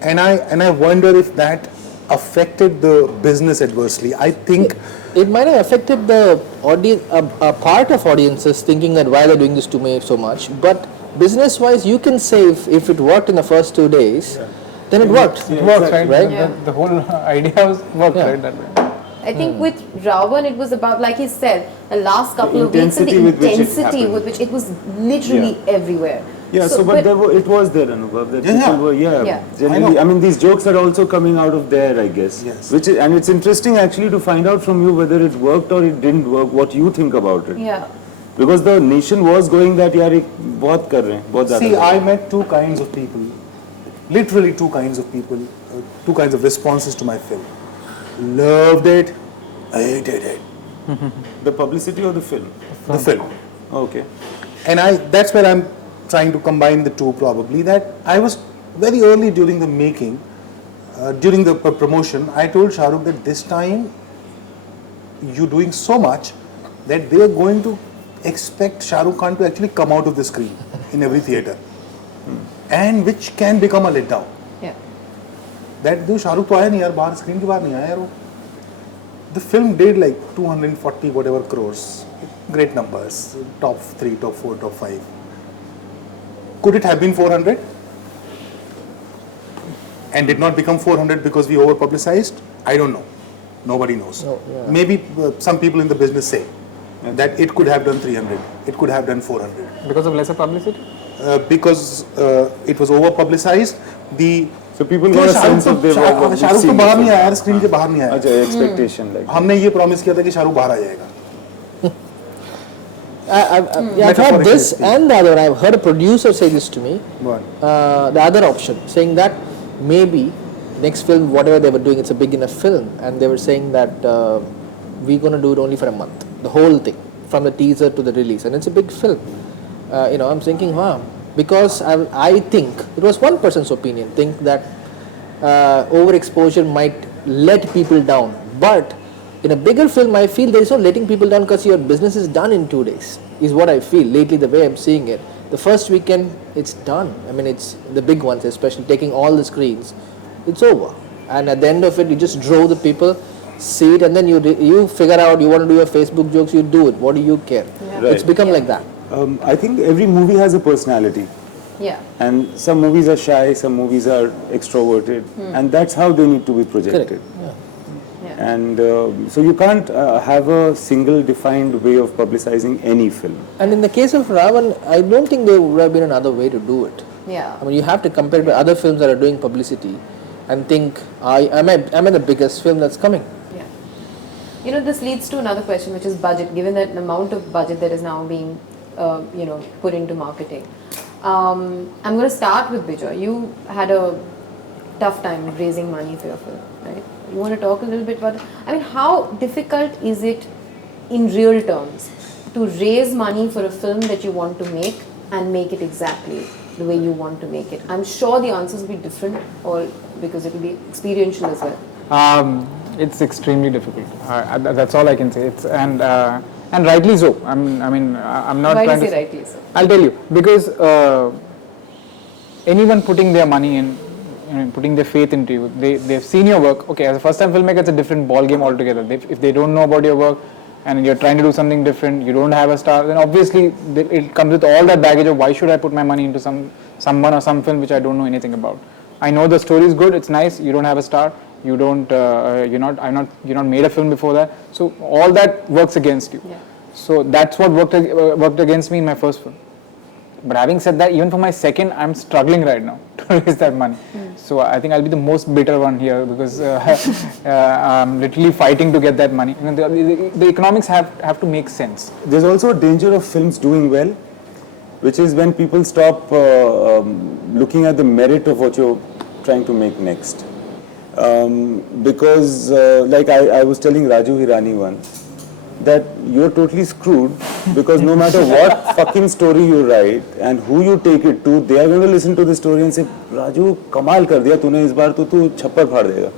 And I wonder if that affected the business adversely. I think It might have affected the audience, a part of audiences thinking that why they're doing this to me so much. But business-wise, you can say if it worked in the first 2 days, then it worked. It works, right? Right? Yeah. The whole idea was worked, Yeah. right? That way. I think with Ravan, it was about, like he said, the last couple of weeks and the intensity with which it intensity happened. with which it was literally everywhere. Yeah, so but it was there, Anubhav, that Yeah. people were, Yeah. generally, I mean, these jokes are also coming out of there, I guess. Yes. Which is, and it's interesting actually to find out from you whether it worked or it didn't work, what you think about it. Yeah. Because the nation was going that, yaar, बहुत कर रहे हैं, बहुत ज़्यादा See, कर रहे हैं. I met two kinds of people, literally two kinds of people, two kinds of responses to my film. Loved it, hated it. The publicity or the film? The film. Okay. And that's where I'm trying to combine the two probably, that I was very early during the making, during the promotion, I told Shah Rukh that this time you're doing so much that they are going to expect Shah Rukh Khan to actually come out of the screen in every theatre. And which can become a letdown. Yeah. That जो शाहरुख तो आया नहीं यार, बाहर screen के बाहर नहीं आया यार वो. The film did like 240 whatever crores, great numbers, top 3, top 4, top 5. Could it have been 400? And did not become 400 because we over publicized? I don't know. Nobody knows. No, yeah. Maybe some people in the business say that it could have done 300, it could have done 400. Because of lesser publicity? Because it was over publicized. So people got a sense of they were Shahrukh तो बाहर नहीं आया यार, screen के बाहर नहीं आया. अच्छा, expectation like. हमने ये प्रॉमिस किया था कि शाहरुख बाहर आ जाएगा. I've heard this and the other. I've heard a producer say this to me. What? The other option, saying that maybe next film, whatever they were doing, it's a big enough film, and they were saying that we're going to do it only for a month, the whole thing, from the teaser to the release, and it's a big film. I'm thinking, wow, because I think it was one person's opinion, think that overexposure might let people down, but in a bigger film, I feel there is no letting people down because your business is done in 2 days, is what I feel lately, the way I'm seeing it. The first weekend, it's done. I mean, it's the big ones, especially taking all the screens, it's over. And at the end of it, you just draw the people, see it, and then you figure out you want to do your Facebook jokes, you do it. What do you care? Yeah. Right. It's become like that. I think every movie has a personality. Yeah. And some movies are shy, some movies are extroverted, and that's how they need to be projected. Correct. Yeah. Yeah. And so you can't have a single defined way of publicizing any film. And in the case of Ravan, I don't think there would have been another way to do it. Yeah. I mean, you have to compare it with other films that are doing publicity and think, I'm at the biggest film that's coming. Yeah. This leads to another question, which is budget. Given that the amount of budget that is now being, put into marketing, I'm going to start with Bijoy. You had a tough time raising money for your film, right? You want to talk a little bit about it? I mean, how difficult is it in real terms to raise money for a film that you want to make and make it exactly the way you want to make it? I'm sure the answers will be different, or because it will be experiential as well. It's extremely difficult. That's all I can say. And rightly so. I'm not Why trying do you to say rightly so? I'll tell you, because anyone putting their money in, putting their faith into you, they've seen your work. Okay, as a first-time filmmaker, it's a different ball game altogether. If they don't know about your work and you're trying to do something different, you don't have a star, then obviously it comes with all that baggage of why should I put my money into someone or some film which I don't know anything about. I know the story is good, it's nice. You don't have a star. You don't. You're not made a film before that. So all that works against you. Yeah. So that's what worked against me in my first film. But having said that, even for my second, I'm struggling right now to raise that money. So I think I'll be the most bitter one here because I'm literally fighting to get that money. The economics have to make sense. There's also a danger of films doing well, which is when people stop looking at the merit of what you're trying to make next. Because like I was telling Raju Hirani once, that you're totally screwed because no matter what fucking story you write and who you take it to, they are going to listen to the story and say, Raju, kamal kar diya tune is baar, to tu chhappar phad dega.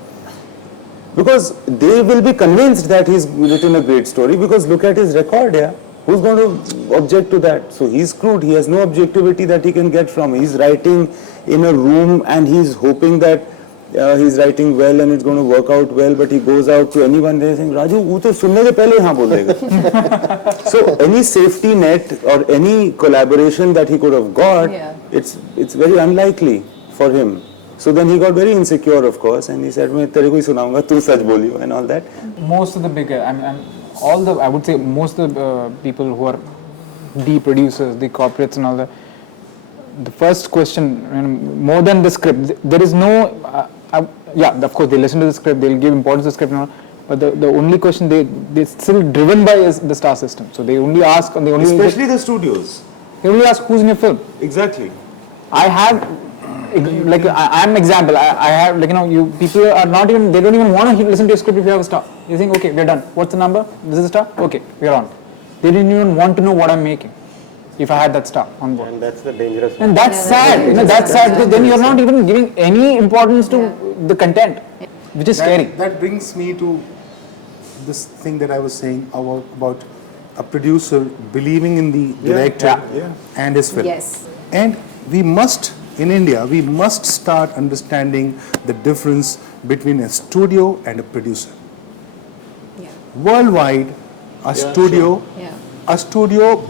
Because they will be convinced that he's written a great story because look at his record, yeah. Who's going to object to that? So he's screwed. He has no objectivity that he can get from. He's writing in a room and he's hoping that he's writing well and it's going to work out well, but he goes out to anyone there saying, Raju, wo to sunne ke pehle yahan bol dega. So any safety net or any collaboration that he could have got, it's very unlikely for him. So then he got very insecure, of course, and he said, "Main tere ko hi sunaunga, tu sach boliyo," and all that. Most of the bigger, I would say most of the people who are the producers, the corporates and all that, the first question, more than the script, there is no, yeah, of course they listen to the script, they'll give importance to the script and all, but the only question they're still driven by is the star system. So they only ask, and they only Especially the studios. they only ask who's in your film. Exactly. I have, like, I'm an example. I have, like, you people are not even, they don't even want to listen to your script if you have a star. You think, okay, we're done. What's the number? This is the star? Okay, we're on. They didn't even want to know what I'm making if I had that star on board. And that's the dangerous one. And that's sad. That's sad because then you're not even giving any importance to the content, which is scary. That brings me to this thing that I was saying about a producer believing in the director and his film. Yes. And we must, in India, we must start understanding the difference between a studio and a producer. Yeah. Worldwide, a studio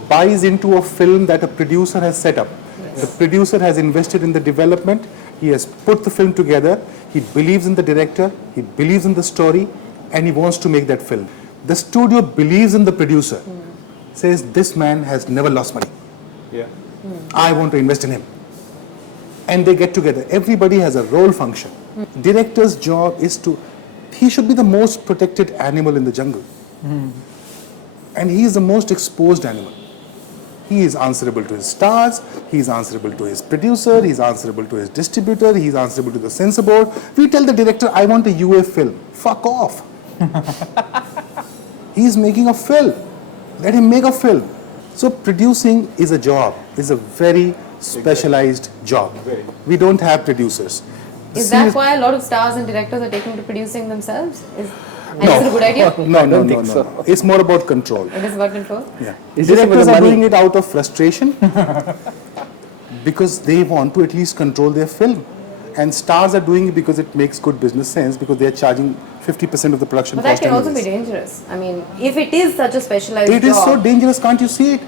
buys into a film that a producer has set up. Yes. The producer has invested in the development, he has put the film together, he believes in the director, he believes in the story, and he wants to make that film. The studio believes in the producer, says this man has never lost money. Yeah. I want to invest in him. And they get together. Everybody has a role function. Director's job is he should be the most protected animal in the jungle. And he is the most exposed animal. He is answerable to his stars, he is answerable to his producer, he is answerable to his distributor, he is answerable to the censor board. We tell the director, I want a UA film. Fuck off. He is making a film. Let him make a film. So producing is a job, is a very specialized job. We don't have producers. Is that why a lot of stars and directors are taking to producing themselves? Is it a good idea? No. It's more about control. It is about control? Yeah. Is this Directors about are the money? doing it out of frustration because they want to at least control their film. And stars are doing it because it makes good business sense because they are charging 50% of the production But that cost can also be anyways. dangerous. I mean, if it is such a specialized It job. is so dangerous, can't you see it?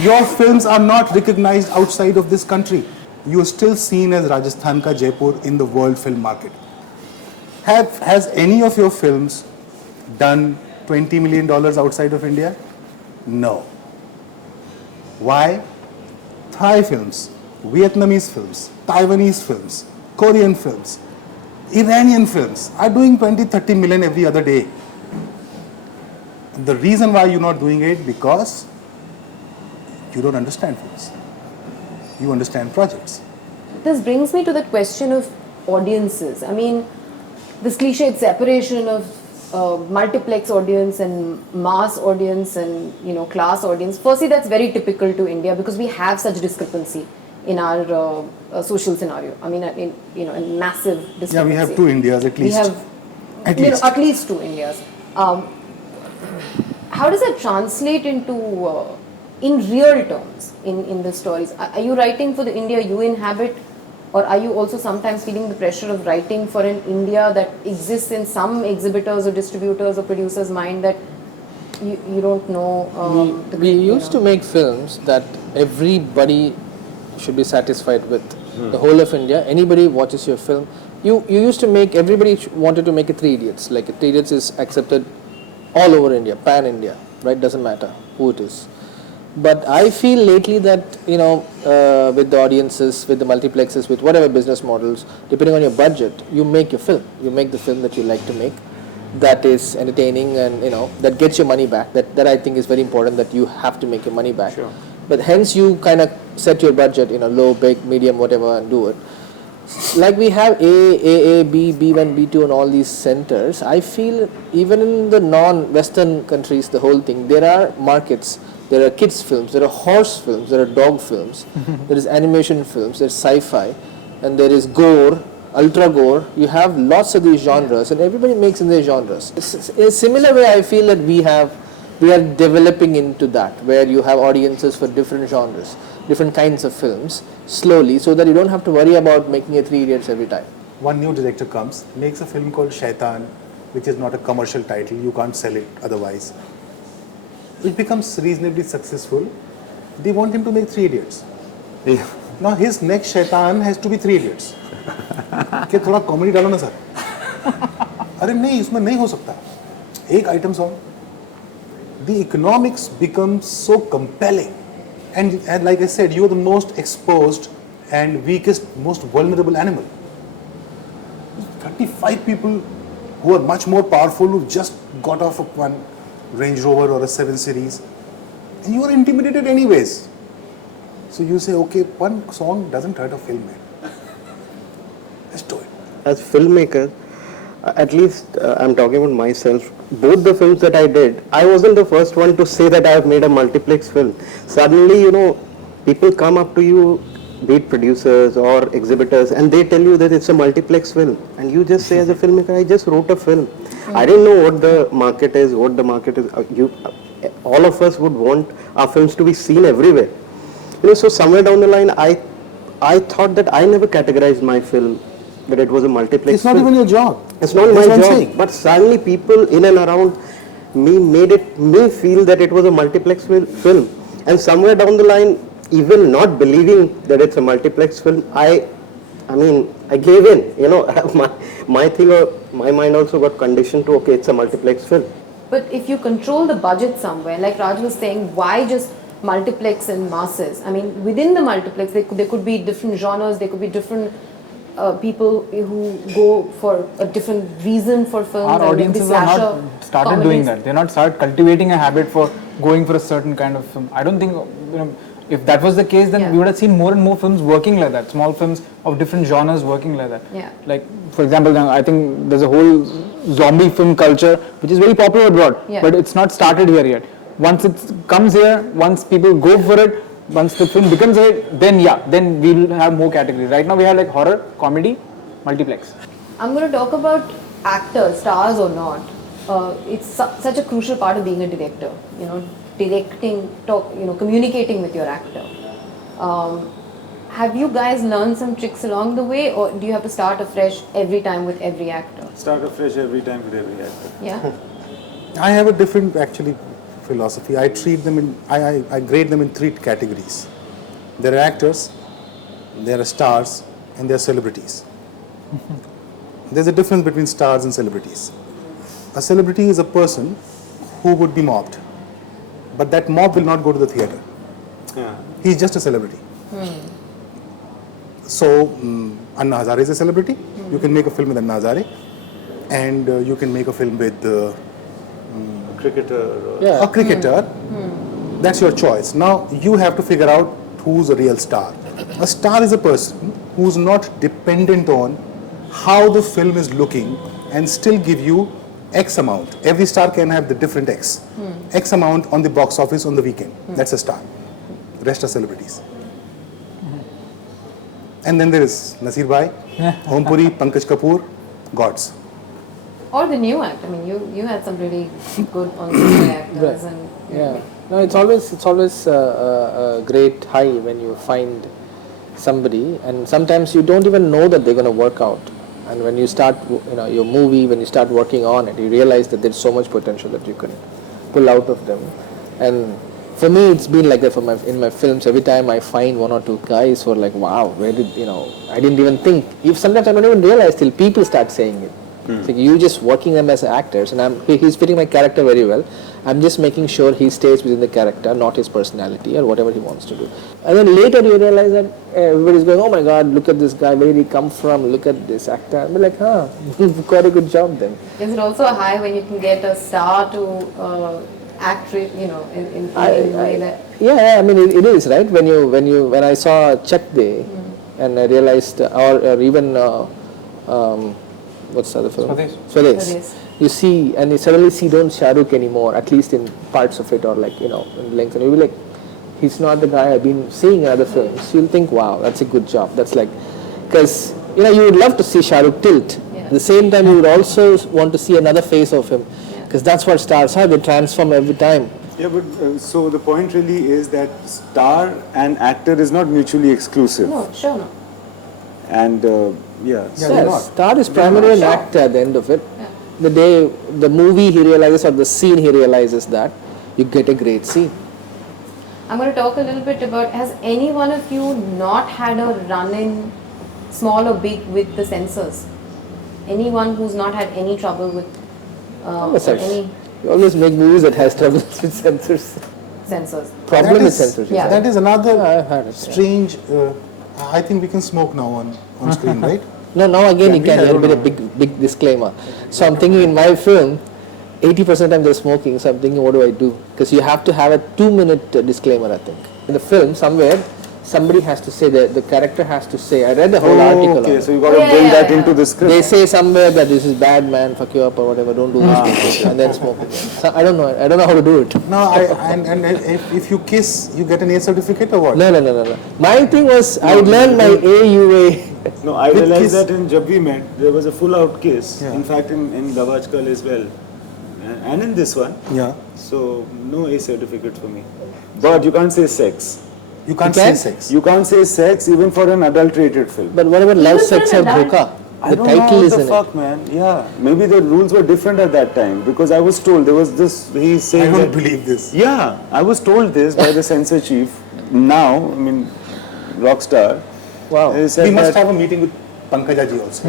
Your films are not recognized outside of this country. You are still seen as Rajasthan ka Jaipur in the world film market. Has any of your films done $20 million outside of India? No. Why? Thai films, Vietnamese films, Taiwanese films, Korean films, Iranian films are doing 20-30 million every other day. The reason why you're not doing it because you don't understand films. You understand projects. This brings me to the question of audiences. I mean, this cliched separation of multiplex audience and mass audience and class audience. Firstly, that's very typical to India because we have such discrepancy in our social scenario. I mean, in massive discrepancy. Yeah, we have two Indias at least. We have at least two Indias. How does that translate into in real terms in the stories? Are you writing for the India you inhabit, or are you also sometimes feeling the pressure of writing for an India that exists in some exhibitors or distributors or producers' mind that you don't know? We used to make films that everybody should be satisfied with. The whole of India, anybody watches your film. You used to make, everybody wanted to make a Three Idiots. Like Three Idiots is accepted all over India, pan India, right? Doesn't matter who it is. But I feel lately that, with the audiences, with the multiplexes, with whatever business models, depending on your budget, you make your film. You make the film that you like to make, that is entertaining and, that gets your money back. That I think is very important, that you have to make your money back. Sure. But hence you kind of set your budget, low, big, medium, whatever, and do it. Like we have A, B, B1, B2 and all these centers, I feel even in the non-Western countries, the whole thing, there are markets. There are kids films, there are horse films, there are dog films, there is animation films, there's sci-fi, and there is gore, ultra gore. You have lots of these genres, and everybody makes in their genres. In a similar way, I feel that we are developing into that, where you have audiences for different genres, different kinds of films, slowly, so that you don't have to worry about making a Three Idiots every time. One new director comes, makes a film called Shaitan, which is not a commercial title, you can't sell it otherwise. It becomes reasonably successful. They want him to make Three Idiots. Yeah. Now his next Shaitan has to be Three Idiots. क्या थोड़ा comedy डालो ना sir? अरे नहीं, इसमें नहीं हो सकता. एक item song. The economics becomes so compelling, and like I said, you are the most exposed and weakest, most vulnerable animal. 35 people who are much more powerful, who just got off of one Range Rover or a 7 Series, and you are intimidated anyways. So you say, okay, one song doesn't hurt a film, man. Let's do it. As filmmaker, at least I'm talking about myself, both the films that I did, I wasn't the first one to say that I have made a multiplex film. Suddenly, people come up to you, be it producers or exhibitors, and they tell you that it's a multiplex film. And you just say as a filmmaker, I just wrote a film. I didn't know what the market is, all of us would want our films to be seen everywhere. So somewhere down the line, I thought that I never categorized my film that it was a multiplex It's not film. even your job. It's not That's my what I'm job. saying. But suddenly people in and around me made me feel that it was a multiplex film. And somewhere down the line, even not believing that it's a multiplex film, I gave in. My mind also got conditioned to, okay, it's a multiplex film. But if you control the budget somewhere, like Raj was saying, why just multiplex and masses? I mean, within the multiplex, there could be different genres, there could be different people who go for a different reason for films. Our and maybe audiences have slasher not started doing comedies. that. They're not started cultivating a habit for going for a certain kind of film. I don't think, if that was the case, then Yeah. we would have seen more and more films working like that. Small films of different genres working like that. Yeah. Like, for example, now I think there's a whole zombie film culture which is very popular abroad, Yeah. but it's not started here yet. Once it comes here, once people go for it, once the film becomes a hit, then we'll have more categories. Right now we have like horror, comedy, multiplex. I'm going to talk about actors, stars or not. It's such a crucial part of being a director. Directing, communicating with your actor. Have you guys learned some tricks along the way, or do you have to start afresh every time with every actor? Start afresh every time with every actor. Yeah. I have a different philosophy. I treat them I grade them in 3 categories. There are actors, there are stars, and there are celebrities. There's a difference between stars and celebrities. A celebrity is a person who would be mobbed, but that mob will not go to the theater. Yeah. He's just a celebrity. So, Anna Hazare is a celebrity. You can make a film with Anna Hazare, and you can make a film with Cricketer. Or a cricketer. That's your choice. Now, you have to figure out who's a real star. A star is a person who's not dependent on how the film is looking and still give you X amount. Every star can have the different X. X amount on the box office on the weekend. That's a star. The rest are celebrities. And then there is Nasir Bhai, Om Puri, Pankaj Kapoor, gods. Or the new act. I mean, you had some really good on-screen actors and. Yeah. No, it's always a great high when you find somebody, and sometimes you don't even know that they're going to work out. And when you start, your movie, when you start working on it, you realize that there's so much potential that you can pull out of them. And for me, it's been like that in my films. Every time I find 1 or 2 guys who are like, wow, where did, I didn't even think. Sometimes I don't even realize till people start saying it. It's like you just working them as actors, and he's fitting my character very well. I'm just making sure he stays within the character, not his personality or whatever he wants to do. And then later you realize that everybody's going, oh my God, look at this guy, where did he come from? Look at this actor. And we're like, you've got a good job then. Is it also a high when you can get a star to act, in a way that? Yeah, I mean it is, right? When I saw Check Day, and I realized, or even what's the other film? Swades. You see, and you suddenly see don't Shah Rukh anymore, at least in parts of it, or in length, and you'll be like, he's not the guy I've been seeing in other films. You'll think, wow, that's a good job. That's like, because you would love to see Shah Rukh tilt. Yeah. At the same time, you would also want to see another face of him, because that's what stars are. They transform every time. Yeah, but so the point really is that star and actor is not mutually exclusive. No, sure not. And Star is primarily an actor at the end of it. Yeah. The day the movie he realizes or the scene he realizes that, you get a great scene. I'm going to talk a little bit about, has any one of you not had a run-in, small or big, with the censors? Anyone who's not had any trouble with any You always make movies that has trouble with censors. censors? Problem with censors. Yeah. That is I've another heard it, strange I think we can smoke now on screen, right? No, now again you we? can. I There will don't be a big disclaimer. So I'm thinking in my film, 80% of the time they're smoking. So I'm thinking, what do I do? Because you have to have a 2-minute disclaimer. I think in the film somewhere somebody has to say the character has to say. I read the whole article. Okay, on it. so you got to build that into the script. They say somewhere that this is bad, man, fuck you up or whatever. Don't do this, and then smoke again. So I don't know. I don't know how to do it. No, and if you kiss, you get an A certificate or what? No. My thing was I learned my AUA. No, I With realized kiss. that in Jab We Met, there was a full-out kiss. Yeah. In fact, in Gavajkal as well, and in this one. Yeah. So no A certificate for me. But you can't say sex. You can't You say can? sex. You can't say sex even for an adulterated film. But what about love, Even sex, for or an adult? dhoka? I The don't title know is what the in fuck, man. Yeah, maybe the rules were different at that time because I was told there was this. He's I saying don't that. believe this. Yeah, I was told this by the censor chief. Now, I mean, Rockstar. it. Wow. He said We must that- have a meeting with Pankajaji also.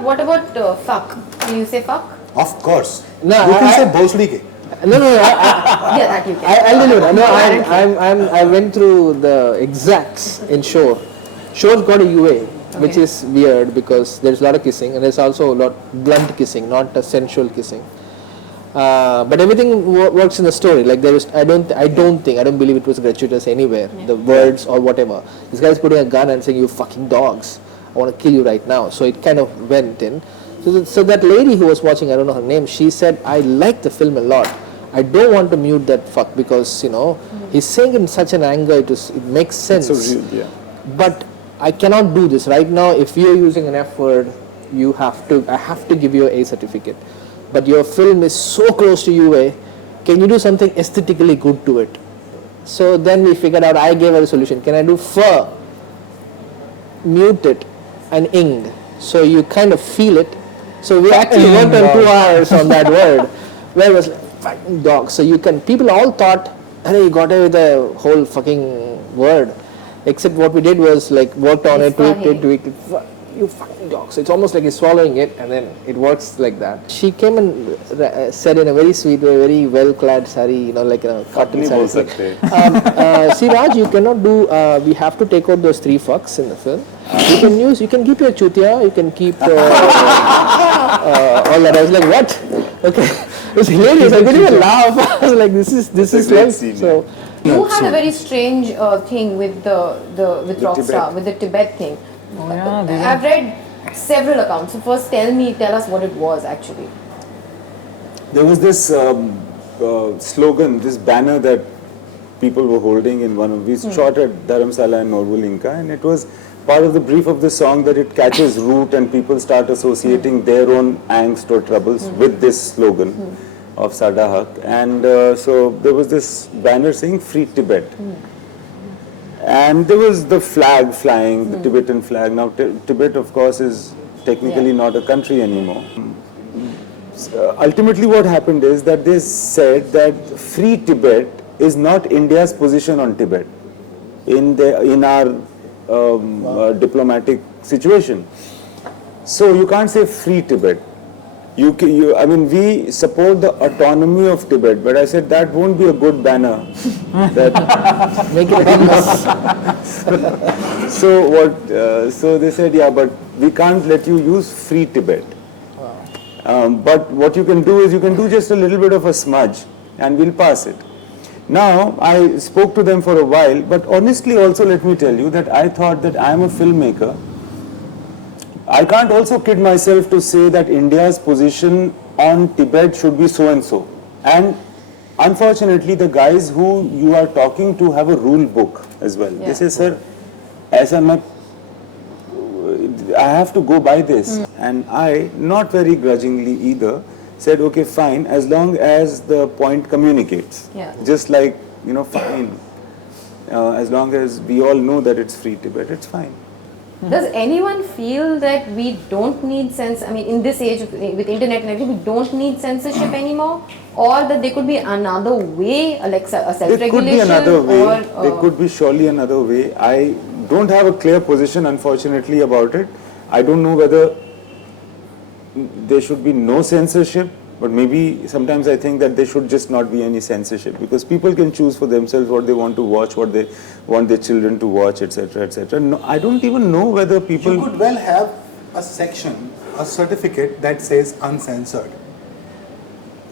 What about fuck? Do you say fuck? Of course. No, you can I- say Bhosli ke. No. Yeah, that you can. I'll tell you. No, I went through the exacts in Shore. Shore's got a UA, which Okay. is weird because there's a lot of kissing and there's also a lot blunt kissing, not a sensual kissing. But everything works in the story. Like there is, I don't believe it was gratuitous anywhere. The words or whatever. This guy's putting a gun and saying, "You fucking dogs, I want to kill you right now." So it kind of went in. So that lady who was watching, I don't know her name, she said, "I like the film a lot. I don't want to mute that fuck because he's saying in such an anger, it makes sense. So real, yeah. But I cannot do this right now. If you're using an F word, I have to give you a certificate. But your film is so close to UA. Can you do something aesthetically good to it?" So then we figured out. I gave her a solution. Can I do fur, mute it, and ing, so you kind of feel it. So we actually worked on 2 hours on that word, where it was like, fucking dog. So people all thought, "Hey, you got away with the whole fucking word," except what we did was like worked on it, tweaked it. You fucking dog. So it's almost like you're swallowing it, and then it works like that. She came and said in a very sweet way, very well-clad sari, like a cotton नहीं बोल sari. सकते. See, Raj, you cannot do. We have to take out those 3 fucks in the film. You can keep your chutia. You can keep all that. I was like, what? Okay, it was hilarious. I couldn't even laugh. I was like, this is great like scene, so. You had a very strange thing with with Rockstar, Tibet. with the Tibet thing. Oh, yeah, they I've read several accounts. So first, tell us what it was actually. There was this slogan, this banner that people were holding in one of these shot at Dharamsala and Norvul Inca, and it was part of the brief of the song that it catches root and people start associating their own angst or troubles with this slogan of Sada Haq. And so there was this banner saying Free Tibet. And there was the flag flying, the Tibetan flag. Now Tibet of course is technically not a country anymore. Ultimately what happened is that they said that Free Tibet is not India's position on Tibet in our diplomatic situation. So you can't say Free Tibet. I mean, we support the autonomy of Tibet, but I said that won't be a good banner. Make it famous. So they said, yeah, but we can't let you use Free Tibet. But what you can do is you can do just a little bit of a smudge and we'll pass it. Now, I spoke to them for a while, but honestly also let me tell you that I thought that I am a filmmaker. I can't also kid myself to say that India's position on Tibet should be so and so. And unfortunately, the guys who you are talking to have a rule book as well. They say, sir, aisa mat, I have to go by this. And I, not very grudgingly either, said, okay, fine, as long as the point communicates. Yeah. Just like, fine. As long as we all know that it's Free Tibet, it's fine. Does anyone feel that we don't need in this age with internet and everything, we don't need censorship anymore? Or that there could be another way, like a self-regulation? There could be another way. Or, There could be surely another way. I don't have a clear position, unfortunately, about it. I don't know whether there should be no censorship, But maybe sometimes I think that there should just not be any censorship, because people can choose for themselves what they want to watch, what they want their children to watch, etc., etc. No, I don't even know whether people. You could well have a section, a certificate that says uncensored.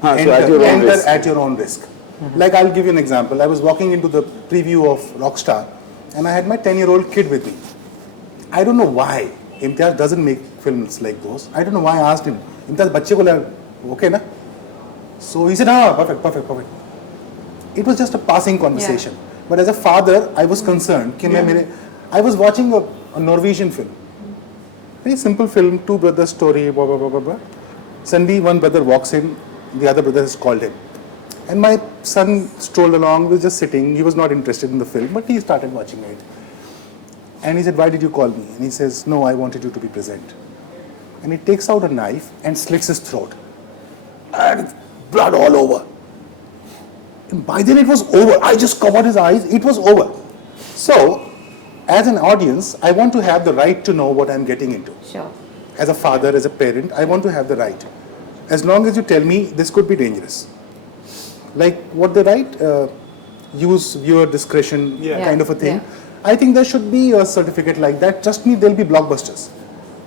So at your own Enter risk. at your own risk. Like, I'll give you an example. I was walking into the preview of Rockstar and I had my 10-year-old kid with me. I don't know why Imtiaz doesn't make films like those. I don't know why I asked him, Imtiaz, bachche ko le, okay na? So he said, perfect. It was just a passing conversation. But as a father, I was concerned. I was watching a Norwegian film. Very simple film, two brothers story, blah, blah, blah, blah, blah. Suddenly one brother walks in, the other brother has called him. And my son strolled along, was just sitting, he was not interested in the film, but he started watching it. And he said, why did you call me? And he says, no, I wanted you to be present. And he takes out a knife and slits his throat. And blood all over. And by then it was over. I just covered his eyes, it was over. So, as an audience, I want to have the right to know what I'm getting into. Sure. As a father, as a parent, I want to have the right. As long as you tell me this could be dangerous. Like what they write, use viewer discretion kind of a thing. Yeah. I think there should be a certificate like that. Trust me, there'll be blockbusters.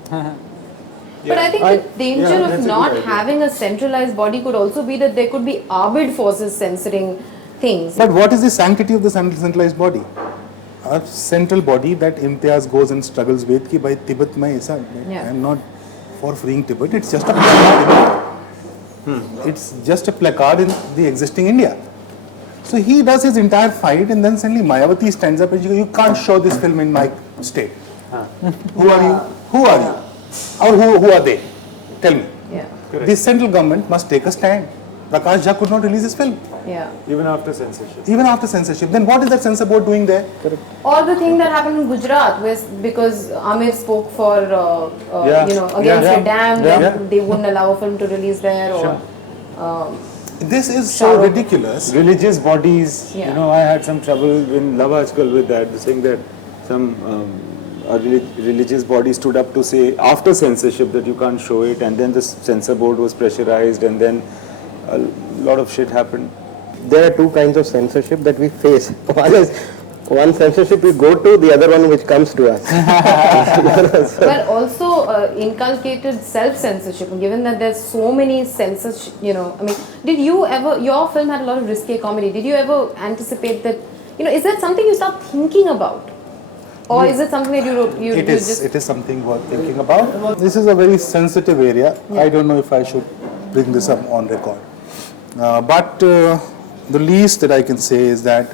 But I think the danger of not having a centralized body could also be that there could be arbid forces censoring things. But what is the sanctity of the centralized body? A central body that Imtiaz goes and struggles with, ki bhai Tibet mein aisa, I am not for freeing Tibet, it's just a placard. It's just a placard in the existing India. So he does his entire fight and then suddenly Mayawati stands up and she goes, you can't show this film in my state. Who are you? Who are you? Or who are they? Tell me. Yeah. The central government must take a stand. Prakash Jha could not release his film. Yeah. Even after censorship. Even after censorship. Then what is that censor board doing there? Or the thing that happened in Gujarat, because Amir spoke for, against a dam, that they wouldn't allow a film to release there. Or, This is so ridiculous. Religious bodies, Yeah. I had some trouble in Love Ajkal with that, saying that some religious body stood up to say after censorship that you can't show it, and then the censor board was pressurized, and then a lot of shit happened. There are two kinds of censorship that we face. One is one censorship we go to, the other one which comes to us. but also inculcated self-censorship, given that there's so many censorship, did you ever, your film had a lot of risque comedy, did you ever anticipate that, is that something you start thinking about? Or is it something that It is something worth thinking about. This is a very sensitive area. I don't know if I should bring this up on record. But the least that I can say is that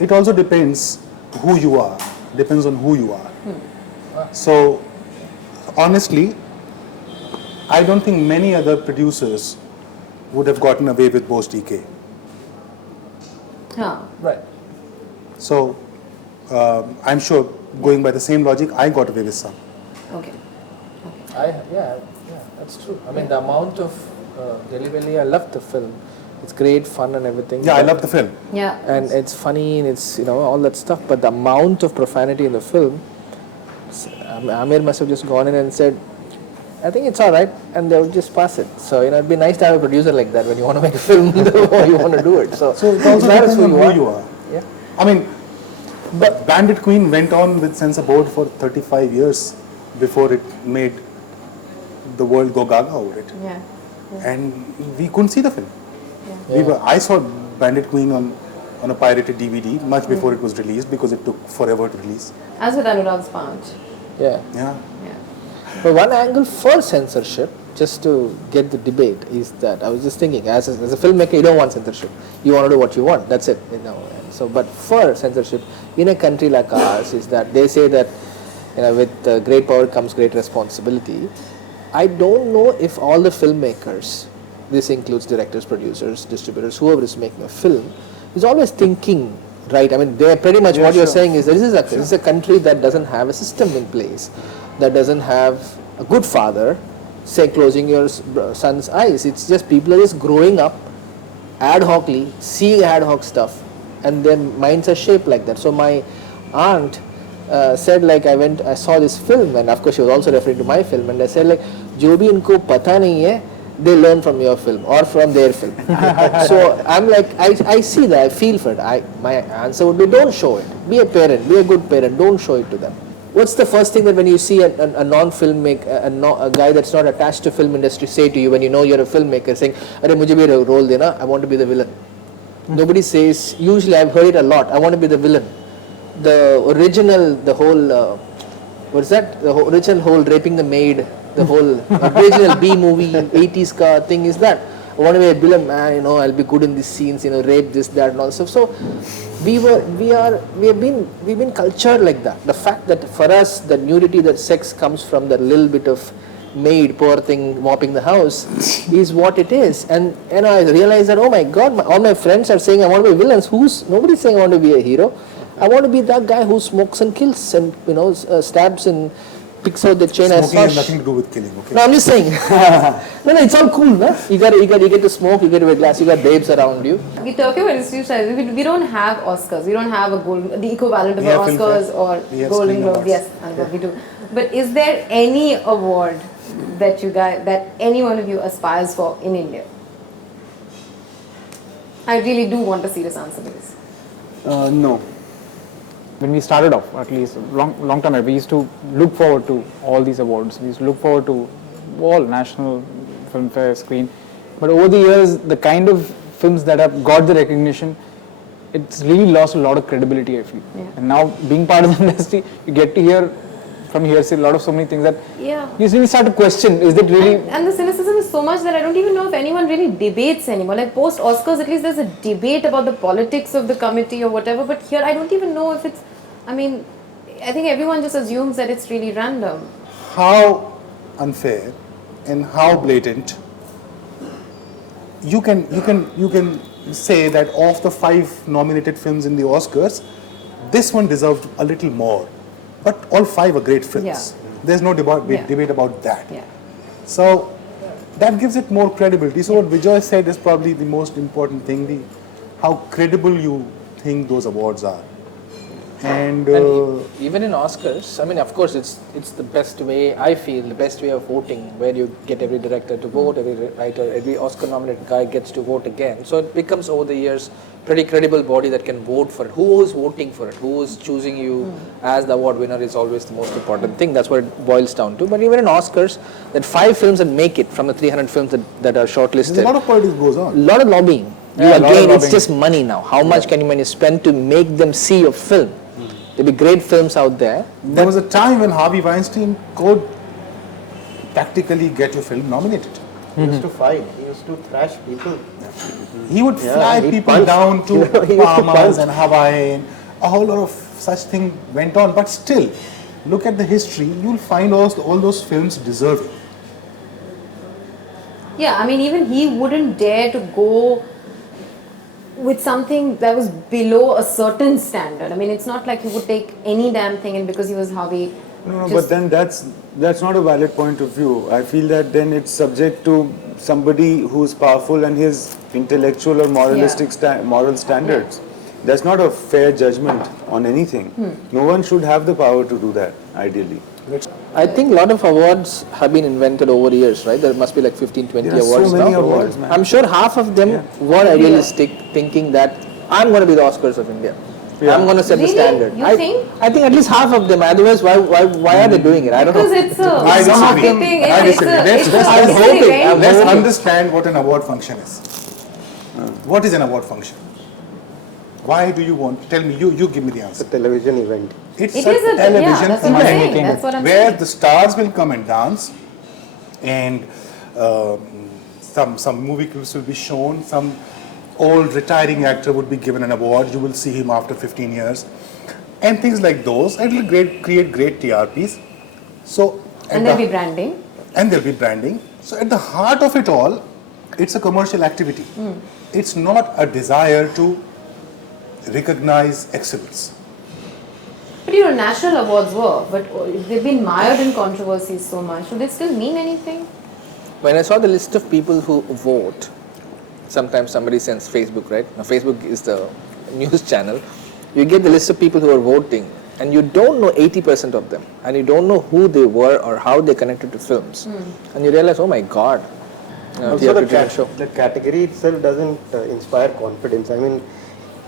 it also depends who you are. Depends on who you are. So, honestly, I don't think many other producers would have gotten away with Bose DK. Right. So, I'm sure, going by the same logic, I got away with some. Okay. Yeah, that's true. I mean, the amount of delivery, I loved the film. It's great, fun and everything. Yeah, I love the film. Yeah. And it's funny and it's, all that stuff. But the amount of profanity in the film, Amir must have just gone in and said, I think it's all right, and they would just pass it. So, it'd be nice to have a producer like that when you want to make a film or you want to do it. So it also matters depends on who you are. Yeah. I mean, but Bandit Queen went on with censor board for 35 years before it made the world go gaga over it. Yeah. And we couldn't see the film. I saw Bandit Queen on a pirated DVD much before it was released because it took forever to release. As with Anurag's Punch. Yeah. Yeah. Yeah. But one angle for censorship, just to get the debate, is that I was just thinking, as a filmmaker, you don't want censorship. You want to do what you want. That's it. So, but for censorship in a country like ours, is that they say that with great power comes great responsibility. I don't know if all the filmmakers, this includes directors, producers, distributors, whoever is making a film, is always thinking right. I mean, they're pretty much what you're saying is that this is a country that doesn't have a system in place, that doesn't have a good father, say closing your son's eyes. It's just people are just growing up ad hocly, seeing ad hoc stuff, and their minds are shaped like that. So my aunt said, like, I saw this film, and of course she was also referring to my film, and I said, like, जो भी इनको पता नहीं है, they learn from your film or from their film. So I'm like, I see that, I feel for it. My answer would be, don't show it. Be a parent, be a good parent, don't show it to them. What's the first thing that when you see a non-filmmaker, a guy that's not attached to film industry say to you when you know you're a filmmaker, saying, "Arey, mujhe bhi a role dena, I want to be the villain." Nobody says, usually I've heard it a lot, I want to be the villain. The original, the whole, what's that? The original whole raping the maid, the whole original B-movie, 80s car thing is that. I want to be a villain, man, you know, I'll be good in these scenes, you know, rape, this, that and all stuff. So we've been cultured like that. The fact that for us, the nudity, that sex comes from the little bit of maid, poor thing, mopping the house is what it is. And I realized that, oh my God, all my friends are saying I want to be villains. Nobody's saying I want to be a hero. I want to be that guy who smokes and kills and, you know, stabs and picks out the chain. Smoking has nothing to do with killing, okay? No, I'm just saying. no, it's all cool, no? You get to smoke, you get to wear glass, you got babes around you. We talk about institutions. We don't have Oscars. We don't have the equivalent of Oscars or Golden Globes. Yes, we do. But is there any award that any one of you aspires for in India? I really do want a serious answer to this. No. When we started off, at least long time ago, we used to look forward to all these awards. We used to look forward to all national film fair screen. But over the years, the kind of films that have got the recognition, it's really lost a lot of credibility, I feel. Yeah. And now, being part of the industry, you get to hear from hearsay so many things that you really start to question, is it really... And the cynicism is so much that I don't even know if anyone really debates anymore. Like post Oscars, at least there's a debate about the politics of the committee or whatever, but here I don't even know if it's... I mean, I think everyone just assumes that it's really random. How unfair and how blatant you can say that of the 5 nominated films in the Oscars, this one deserved a little more. But all 5 are great films. Yeah. There's no debate about that. Yeah. So that gives it more credibility. So what Vijay said is probably the most important thing, how credible you think those awards are. And even in Oscars, I mean, of course, it's the best way, I feel, the best way of voting, where you get every director to vote, every writer, every Oscar-nominated guy gets to vote again. So it becomes, over the years, pretty credible body that can vote for it. Who is voting for it? Who is choosing you as the award winner is always the most important thing. That's what it boils down to. But even in Oscars, that 5 films that make it from the 300 films that are shortlisted. there's a lot of politics goes on. A lot of lobbying. Yeah, Again, it's just money now. How much can you spend to make them see your film? There'll be great films out there. There was a time when Harvey Weinstein could tactically get your film nominated. He used to fight. He used to thrash people. He would fly he people punched. down to He used to Bahamas punch. and Hawaii, and a whole lot of such thing went on. But still, look at the history, you'll find all those films deserving. Yeah, I mean, even he wouldn't dare to go with something that was below a certain standard. I mean, it's not like he would take any damn thing and because he was Harvey. No, but then that's not a valid point of view. I feel that then it's subject to somebody who's powerful and his intellectual or moralistic moral standards. That's not a fair judgment on anything. No one should have the power to do that, ideally. I think a lot of awards have been invented over years, right? There must be like 15, 20 There are awards so many now. awards, man. I'm sure half of them were idealistic, thinking that I'm going to be the Oscars of India. I'm going to set the Really? standard. You think? I think at least half of them. Otherwise, why are they doing it? I don't Because know. it's a I disagree. marketing, I it's disagree. a Let's publicity, right? Let's understand what an award function is. What is an award function? Why do you want? Tell me. You give me the answer. It's a television event. It's It a is a television that's what I'm event saying. That's what I'm where saying. the stars will come and dance, and some movie clips will be shown. Some old retiring actor would be given an award. You will see him after 15 years, and things like those. It will create great TRPs. So And there'll be branding. and there'll be branding. So at the heart of it all, it's a commercial activity. It's not a desire to recognize excellence. But you know, national awards were, but they've been mired in controversies so much. Do they still mean anything? When I saw the list of people who vote, sometimes somebody sends Facebook, right? Now Facebook is the news channel. You get the list of people who are voting, and you don't know 80% of them, and you don't know who they were or how they connected to films. And you realize, oh my God, Also, the category itself doesn't inspire confidence. I mean,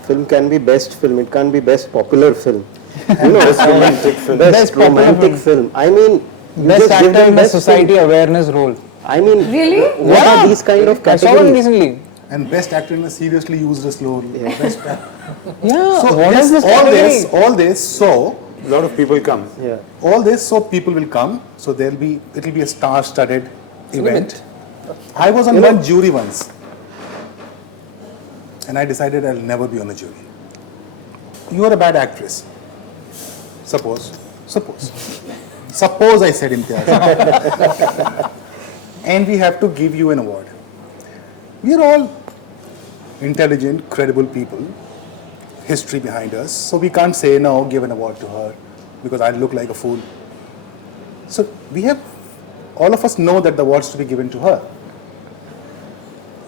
film can be best film, it can't be best popular film. You know, best romantic film. Best romantic film. I mean, you Best just give actor them in a best society film. awareness role. I mean, Really? what are these kind of I saw one categories? recently. And best actor in a seriously useless role. Yeah. So what is this all this, so A lot of people come. Yeah. all this, so people will come. So it'll be a star-studded event. I was on one jury once, and I decided I'll never be on a jury. You are a bad actress. Suppose I said Imtiaz. And we have to give you an award. We are all intelligent, credible people, history behind us, so we can't say no, give an award to her because I look like a fool. So all of us know that the award's to be given to her.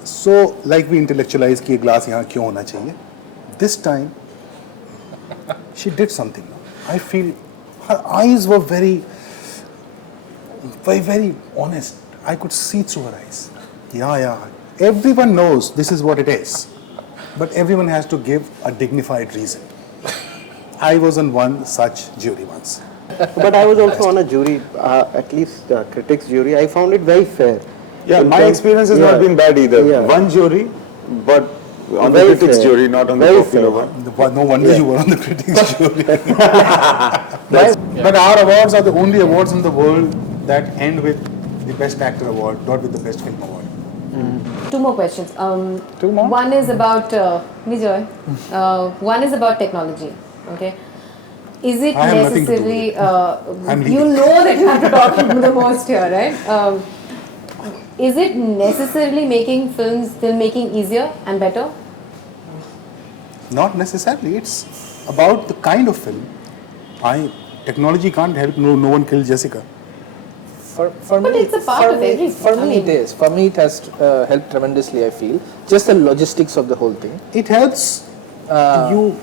So like we intellectualize कि ये glass यहाँ क्यों होना चाहिए. This time she did something. I feel her eyes were very honest. I could see through her eyes. Yeah. Everyone knows this is what it is, but everyone has to give a dignified reason. I was on one such jury once. But I was also on a jury, at least critics jury. I found it very fair. Yeah, In my terms- experience has yeah. not been bad either. Yeah. One jury, but on Very the critics fair. jury, not on the Very popular fair. one. No wonder you were on the critics jury. But our awards are the only awards in the world that end with the best actor award, not with the best film award. Two more questions. Two more? One is about Vijay. One is about technology. Okay. Is it I have nothing to do necessarily? I'm You leaving. know that you have to talk the most here, right? Is it necessarily making filmmaking easier and better? Not necessarily. It's about the kind of film. Technology can't help. No one killed Jessica. For But me, it's a part of everything. For me, I it mean- is. For me, it has helped tremendously. I feel just the logistics of the whole thing. It helps you.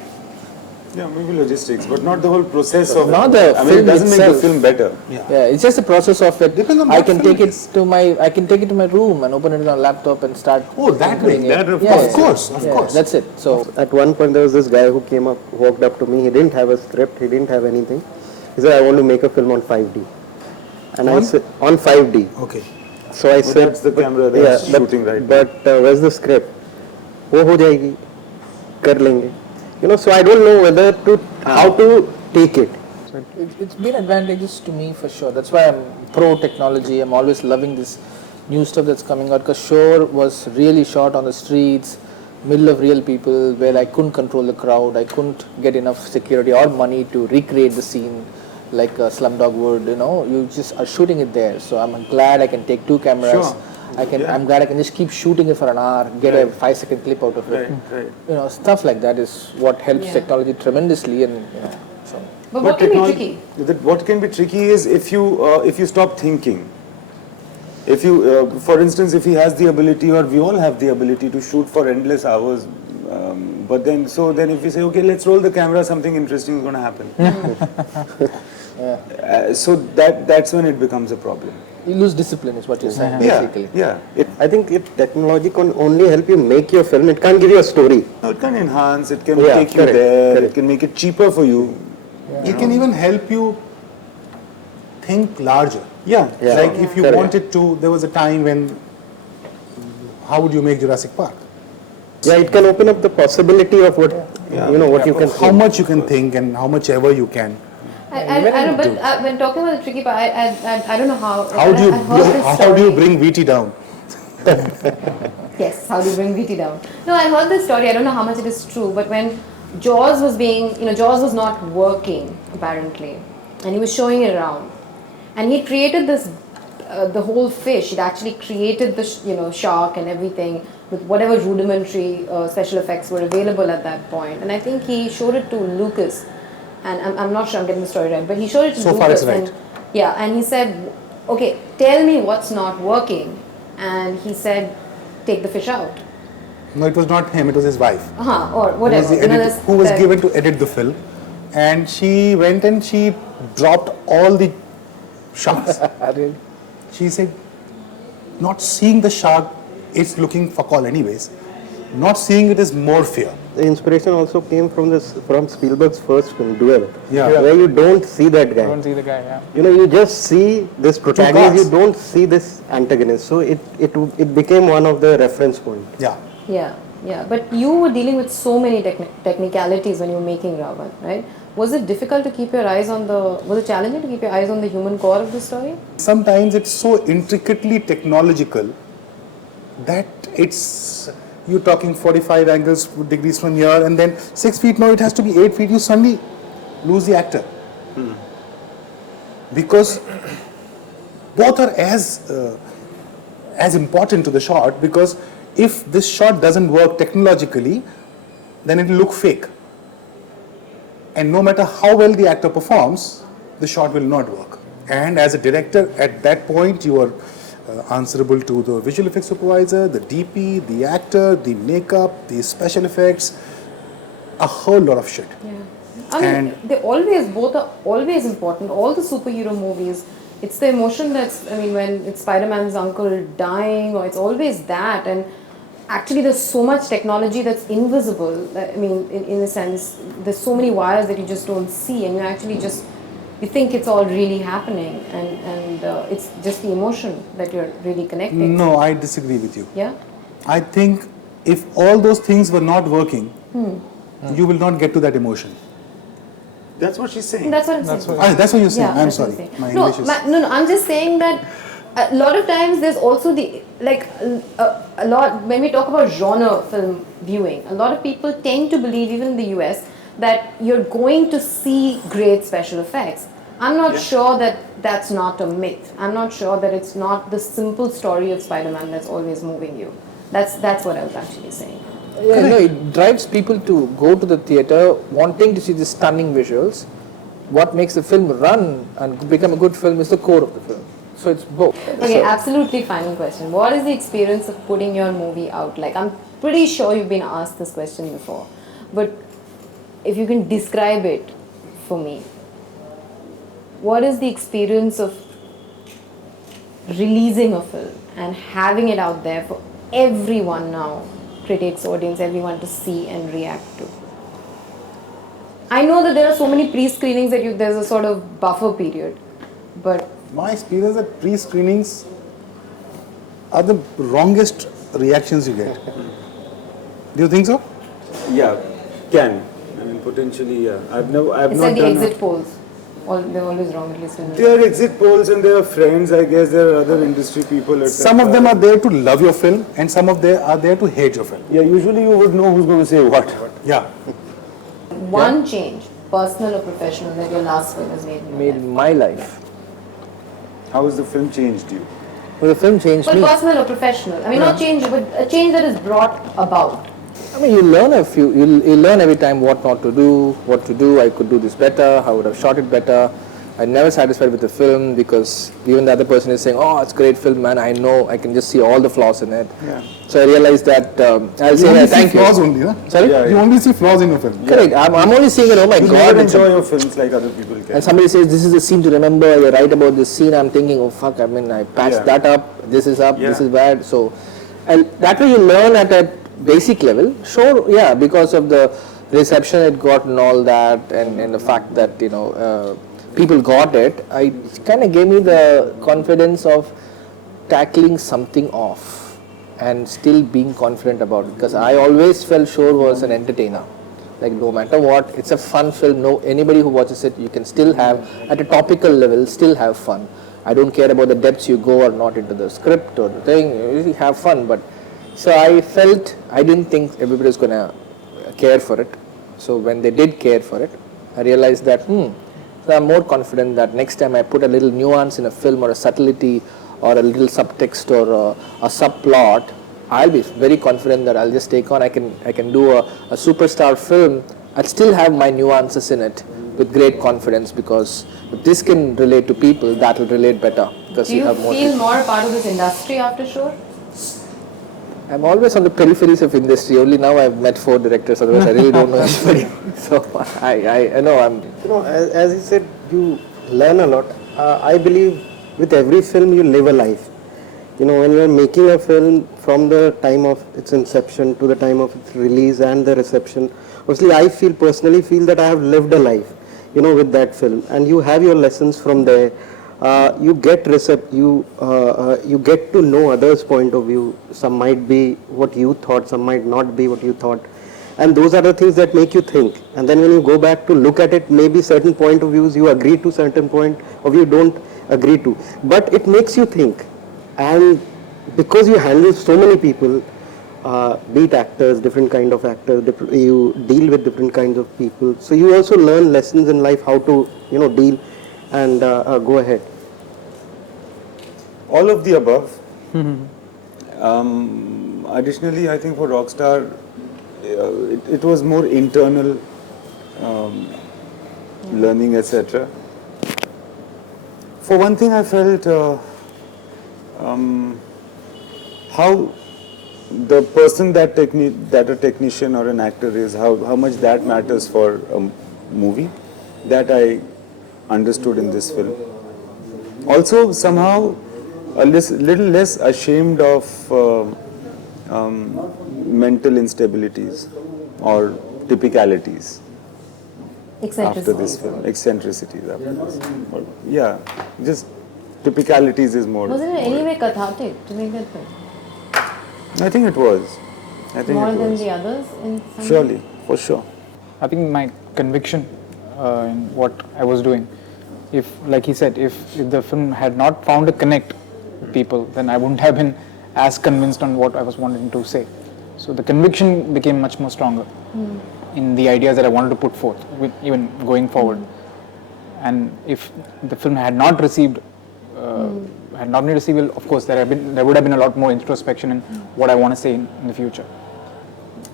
Yeah, maybe logistics, but not the whole process of. Not the I mean, it film doesn't make the itself. film better. Yeah, it's just the process of it. Depends on I what can film take it it is. to my room and open it on a laptop and start. Oh, that way. doing it. That of Yeah, course. yeah. Of Yeah, course. That's it. So At one point, there was this guy who walked up to me. He didn't have a script. He didn't have anything. He said, "I want to make a film on 5D." And I said, "On 5D." Okay. So I said, that's the camera that's shooting right now. But where's the script? वो हो जाएगी, कर लेंगे. You know, so I don't know how to take it. it's been advantageous to me for sure. That's why I'm pro technology. I'm always loving this new stuff that's coming out. Because Shore was really shot on the streets, middle of real people, where I couldn't control the crowd. I couldn't get enough security or money to recreate the scene like Slumdog would. You know, you just are shooting it there. So I'm glad I can take two cameras. Sure. I'm glad I can just keep shooting it for an hour, get a 5-second clip out of it. Right. You know, stuff like that is what helps Yeah. technology tremendously, and so. But what can be tricky? What can be tricky is if you stop thinking. If you, for instance, if he has the ability, or we all have the ability to shoot for endless hours, but then if you say, okay, let's roll the camera, something interesting is going to happen. So that's when it becomes a problem. You lose discipline is what you're saying, basically. Yeah. I think technology can only help you make your film. It can't give you a story. It can enhance. It can Yeah, take you correct, there. correct. It can make it cheaper for you. It can even help you think larger. Yeah. Yeah. Like if you Correct. wanted to, there was a time when, how would you make Jurassic Park? Yeah, it can open up the possibility of what what you can. How much you can think and how much ever you can. I know, but when talking about the tricky part, I don't know how. How do you I heard this how do you story. bring VT down? Yes, how do you bring VT down? No, I heard this story. I don't know how much it is true, but when Jaws was Jaws was not working apparently, and he was showing it around, and he created this, the whole fish. He'd actually created the shark and everything with whatever rudimentary special effects were available at that point, and I think he showed it to Lucas, and I'm not sure I'm getting the story right, but he showed it to So Lucas, far it's right. and he said, okay, tell me what's not working, and he said, take the fish out. No, it was not him, it was his wife. Or Who was, whatever. the editor, who was given to edit the film. And she went and she dropped all the shots. She said, not seeing the shark, it's looking for call anyways. Not seeing it is more fear. The inspiration also came from Spielberg's first film, Duel, Yeah. where you don't see that guy. Don't see the guy, yeah. You know, you just see this protagonist, cars. you don't see this antagonist. So it became one of the reference points. Yeah. Yeah, yeah. But you were dealing with so many technicalities when you were making Ravan, right? Was it difficult to keep your eyes on was it challenging to keep your eyes on the human core of the story? Sometimes it's so intricately technological that you're talking 45 degrees from here, and then 6 feet now it has to be 8 feet. You suddenly lose the actor. Because both are as important to the shot, because if this shot doesn't work technologically, then it will look fake. And no matter how well the actor performs, the shot will not work. And as a director, at that point, you are answerable to the visual effects supervisor, the DP, the actor, the makeup, the special effects, a whole lot of shit. Yeah. I mean, both are always important. All the superhero movies, it's the emotion when it's Spider-Man's uncle dying, or it's always that. And actually, there's so much technology that's invisible. I mean, in a sense, there's so many wires that you just don't see, and you actually you think it's all really happening, and it's just the emotion that you're really connecting. No, I disagree with you. Yeah? I think if all those things were not working, you will not get to that emotion. That's what she's saying. That's what I'm saying. That's what you're saying. Yeah, I'm that's what sorry. saying. My No, English is... no, I'm just saying that a lot of times there's also a lot, when we talk about genre film viewing, a lot of people tend to believe, even in the US, that you're going to see great special effects. I'm not sure that that's not a myth. I'm not sure that it's not the simple story of Spider-Man that's always moving you. That's what I was actually saying. Yeah, no, it drives people to go to the theatre wanting to see the stunning visuals. What makes the film run and become a good film is the core of the film. So it's both. Okay, absolutely final question. What is the experience of putting your movie out like? I'm pretty sure you've been asked this question before, but if you can describe it for me, what is the experience of releasing a film and having it out there for everyone now, critics, audience, everyone to see and react to? I know that there are so many pre-screenings that there's a sort of buffer period, but My experience at pre-screenings are the wrongest reactions you get. Do you think so? Yeah, can. I mean, potentially, yeah. I've it's not like the done exit polls. They're always wrongly listed. There are exit polls and there are friends, I guess. There are other industry people, etc. Some of them are there to love your film, and some of them are there to hate your film. Yeah, usually you would know who's going to say what. Yeah. One change, personal or professional, that your last film has made in your Made life. my life. How has the film changed you? Well, the film changed But me. personal or professional? I mean, not change, but a change that is brought about. I mean, you learn you learn every time what not to do, what to do. I could do this better. I would have shot it better. I'm never satisfied with the film because even the other person is saying, "Oh, it's a great film, man. I know. I can just see all the flaws in it." Yeah. So I realized that I'll You say, only see "Thank you." flaws only, huh? Sorry? Yeah, You only see flaws in your film. Correct. I'm only seeing it. Oh my You God! never it's a- enjoy your films like other people can. And somebody says, "This is the scene to remember." You're right about this scene. I'm thinking, "Oh fuck! I mean, I patched Yeah. that up. This is up. This Yeah. is bad." So, and that way you learn at a basic level. Sure, yeah, because of the reception it got and all that, and the fact that people got it, it kind of gave me the confidence of tackling something off and still being confident about it. Because I always felt Shore was an entertainer. Like no matter what, it's a fun film. No, anybody who watches it, you can still have at a topical level, still have fun. I don't care about the depths you go or not into the script or the thing. You really have fun, but so I didn't think everybody was gonna care for it. So when they did care for it, I realized that so I'm more confident that next time I put a little nuance in a film or a subtlety or a little subtext or a subplot, I'll be very confident that I'll just take on. I can do a superstar film. I'll still have my nuances in it with great confidence because if this can relate to people, that will relate better because Do you have more. feel more a part of this industry after Shore? I'm always on the peripheries of industry. Only now I've met 4 directors. Otherwise, I really don't know anybody. So I know I'm. As he said, you learn a lot. I believe with every film you live a life. when you're making a film from the time of its inception to the time of its release and the reception, obviously I personally feel that I have lived a life, with that film, and you have your lessons from there. You get you get to know others' point of view. Some might be what you thought, some might not be what you thought, and those are the things that make you think. And then when you go back to look at it, maybe certain point of views you agree to, certain point of view don't agree to, but it makes you think. And because you handle so many people, be it actors, different kind of actors, you deal with different kinds of people, so you also learn lessons in life how to deal and go ahead. All of the above. Additionally, I think for Rockstar, it was more internal learning, etc. For one thing, I felt how the person that a technician or an actor is, how much that matters for a movie, that I understood in this film. Also, somehow a little less ashamed of mental instabilities or typicalities after this film, eccentricities after this. Or, yeah, just typicalities is more. Was it in any way cathartic to make that film? I think it was. I think More it than was. the others in some way? Surely, for sure. I think my conviction in what I was doing, if, like he said, if the film had not found a connect with people, then I wouldn't have been as convinced on what I was wanting to say. So the conviction became much more stronger in the ideas that I wanted to put forth, even going forward. And if the film had not received, of course, there would have been a lot more introspection in what I want to say in the future.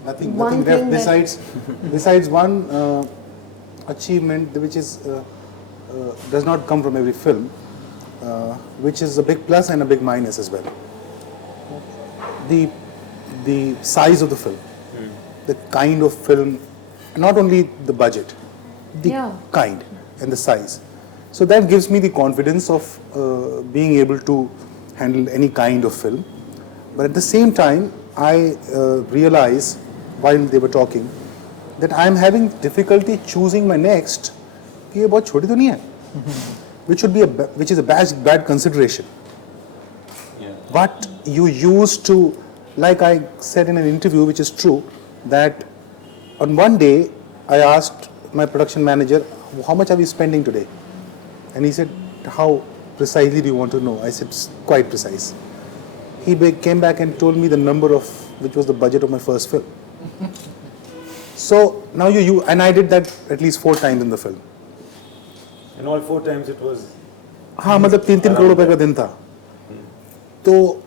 Nothing One left thing besides one achievement which is does not come from every film, which is a big plus and a big minus as well. The size of the film, the kind of film, not only the budget, the kind and the size. So that gives me the confidence of being able to handle any kind of film. But at the same time, I realize while they were talking that I am having difficulty choosing my next. कि ये बहुत छोटी तो नहीं है, which is a bad consideration. But you used to, like I said in an interview, which is true, that on one day I asked my production manager, how much are we spending today? And he said, how precisely do you want to know? I said, quite precise. He came back and told me the number of, which was the budget of my first film. So now and I did that at least 4 times in the film. And all 4 times it was. हाँ मतलब 3-3 करोड़ रुपए का दिन था. तो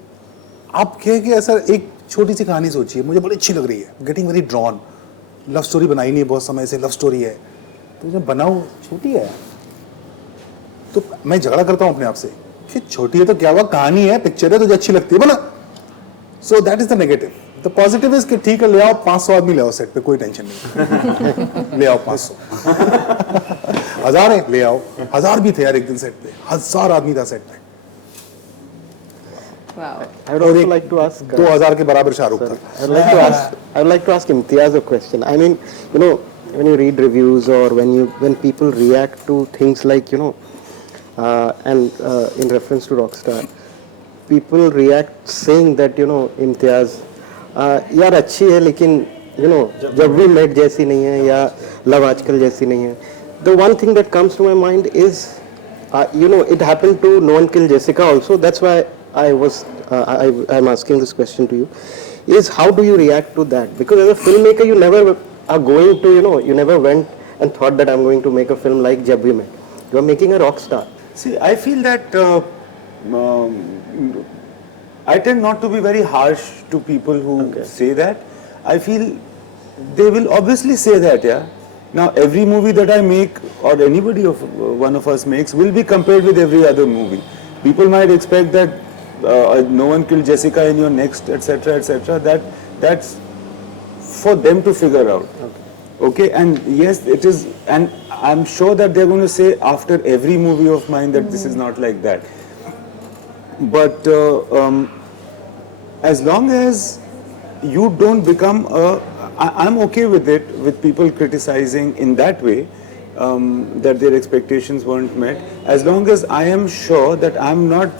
आप कहे कि ऐसा एक छोटी सी कहानी सोचिए, मुझे बड़ी अच्छी लग रही है, getting very drawn, love story बनाई नहीं बहुत समय से, लव स्टोरी है, तो जब बनाओ छोटी है, तो मैं झगड़ा करता हूँ अपने आप से कि छोटी है तो क्या हुआ, कहानी है, पिक्चर है, तुझे अच्छी लगती है बना. So that is the negative. The positive is कि ठीक है, ले आओ 500 आदमी ले आओ सेट पे, कोई टेंशन नहीं, ले आओ 500. 1000 है, ले आओ. 1000 भी थे यार एक दिन सेट पे, 1000 आदमी था सेट पे. Wow. I would also like to ask 2000 के बराबर शाहरुख था. I would like to ask Imtiaz a question. I mean, when you read reviews or when people react to things like and in reference to Rockstar, people react saying that Imtiaz यार अच्छी है लेकिन जब भी met जैसी नहीं है या लव आजकल जैसी नहीं है. The one thing that comes to my mind is it happened to No One Killed Jessica also. That's why I'm asking this question to you, is how do you react to that? Because as a filmmaker, you never are going to, you never went and thought that I'm going to make a film like Jab We Met. You are making a rock star. See, I feel that I tend not to be very harsh to people who say that. I feel they will obviously say that, yeah. Now, every movie that I make or anybody one of us makes will be compared with every other movie. People might expect that No One Killed Jessica in your next, etc., etc. That's for them to figure out. Okay, and yes, it is, and I'm sure that they're going to say after every movie of mine that this is not like that. But as long as you don't become I'm okay with it, with people criticizing in that way, that their expectations weren't met, as long as I am sure that I'm not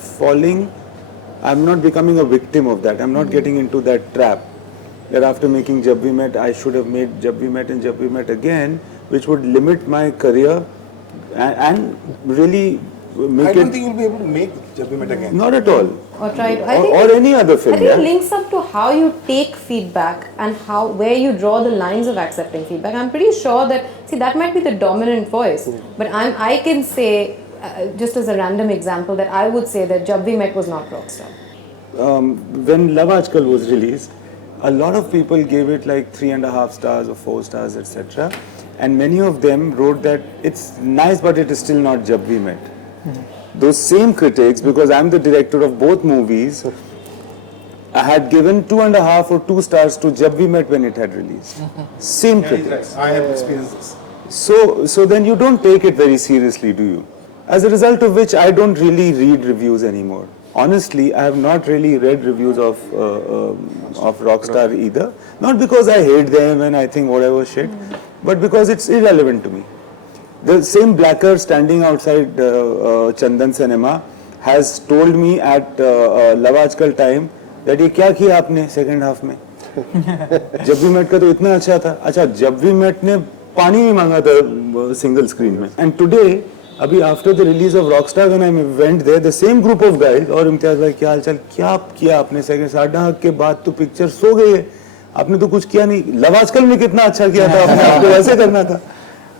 becoming a victim of that. I'm not getting into that trap that after making Jab We Met, I should have made Jab We Met and Jab We Met again, which would limit my career and really make I it. don't think you'll be able to make Jab We Met again. Not at all. Or try to, Or any other film. I think yeah? it links up to how you take feedback and where you draw the lines of accepting feedback. I'm pretty sure that, see, that might be the dominant voice, but I can say, just as a random example, that I would say that Jab We Met was not Rockstar. When Love Aajkal was released, a lot of people gave it like 3.5 stars or 4 stars, etc. And many of them wrote that it's nice, but it is still not Jab We Met. Those same critics, because I'm the director of both movies, I had given 2.5 or 2 stars to Jab We Met when it had released. Same critics. I have experienced this. So then you don't take it very seriously, do you? As a result of which, I don't really read reviews anymore. Honestly, I have not really read reviews of Rockstar either. Not because I hate them and I think whatever shit, but because it's irrelevant to me. The same blacker standing outside Chandan Cinema has told me at Love Aajkal time that ये क्या किया आपने second half में? जब भी met का तो इतना अच्छा था. अच्छा, जब भी मेट ने पानी भी मांगा था single screen में. And today, अभी after the release of Rockstar, when I went there, the same group of guys और इम्तियाज भाई क्या हालचाल, क्या किया आपने second 8:30 के बाद तो picture सो गई है, आपने तो कुछ किया नहीं. लव आजकल में कितना अच्छा किया था, आपने आपको वैसे करना था.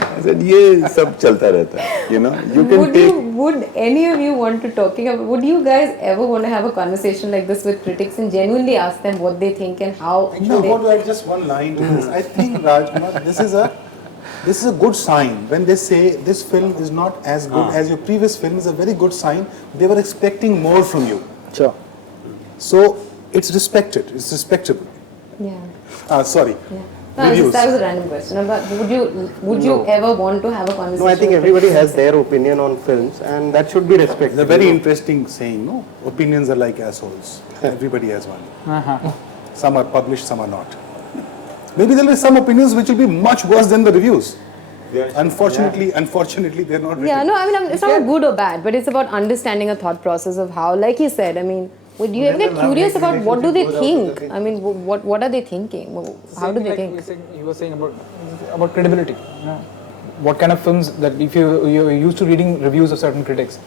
I said, ये सब चलता रहता है, you know. You can Would any of you want to would you guys ever want to have a conversation like this with critics and genuinely ask them what they think and how? You know, what, like just one line to this. I think, Rajkumar, this is a good sign. When they say this film is not as good as your previous film, is a very good sign. They were expecting more from you. Sure. So it's respected. It's respectable. Yeah. Sorry. Yeah. No, Reviews. that was a random question. But would you ever want to have a conversation? No, I think with everybody critics? has their opinion on films, and that should be respected. It's a very interesting saying, no? Opinions are like assholes. Everybody has one. Some are published, some are not. Maybe there will be some opinions which will be much worse than the reviews. Yeah. Unfortunately, they're not written. Yeah, no, I mean, it's not good or bad, but it's about understanding a thought process of how, like you said, I mean, would you ever get curious about what do they think? I mean, what are they thinking? How do they think? You were saying about credibility. You know, what kind of films that if you're used to reading reviews of certain critics,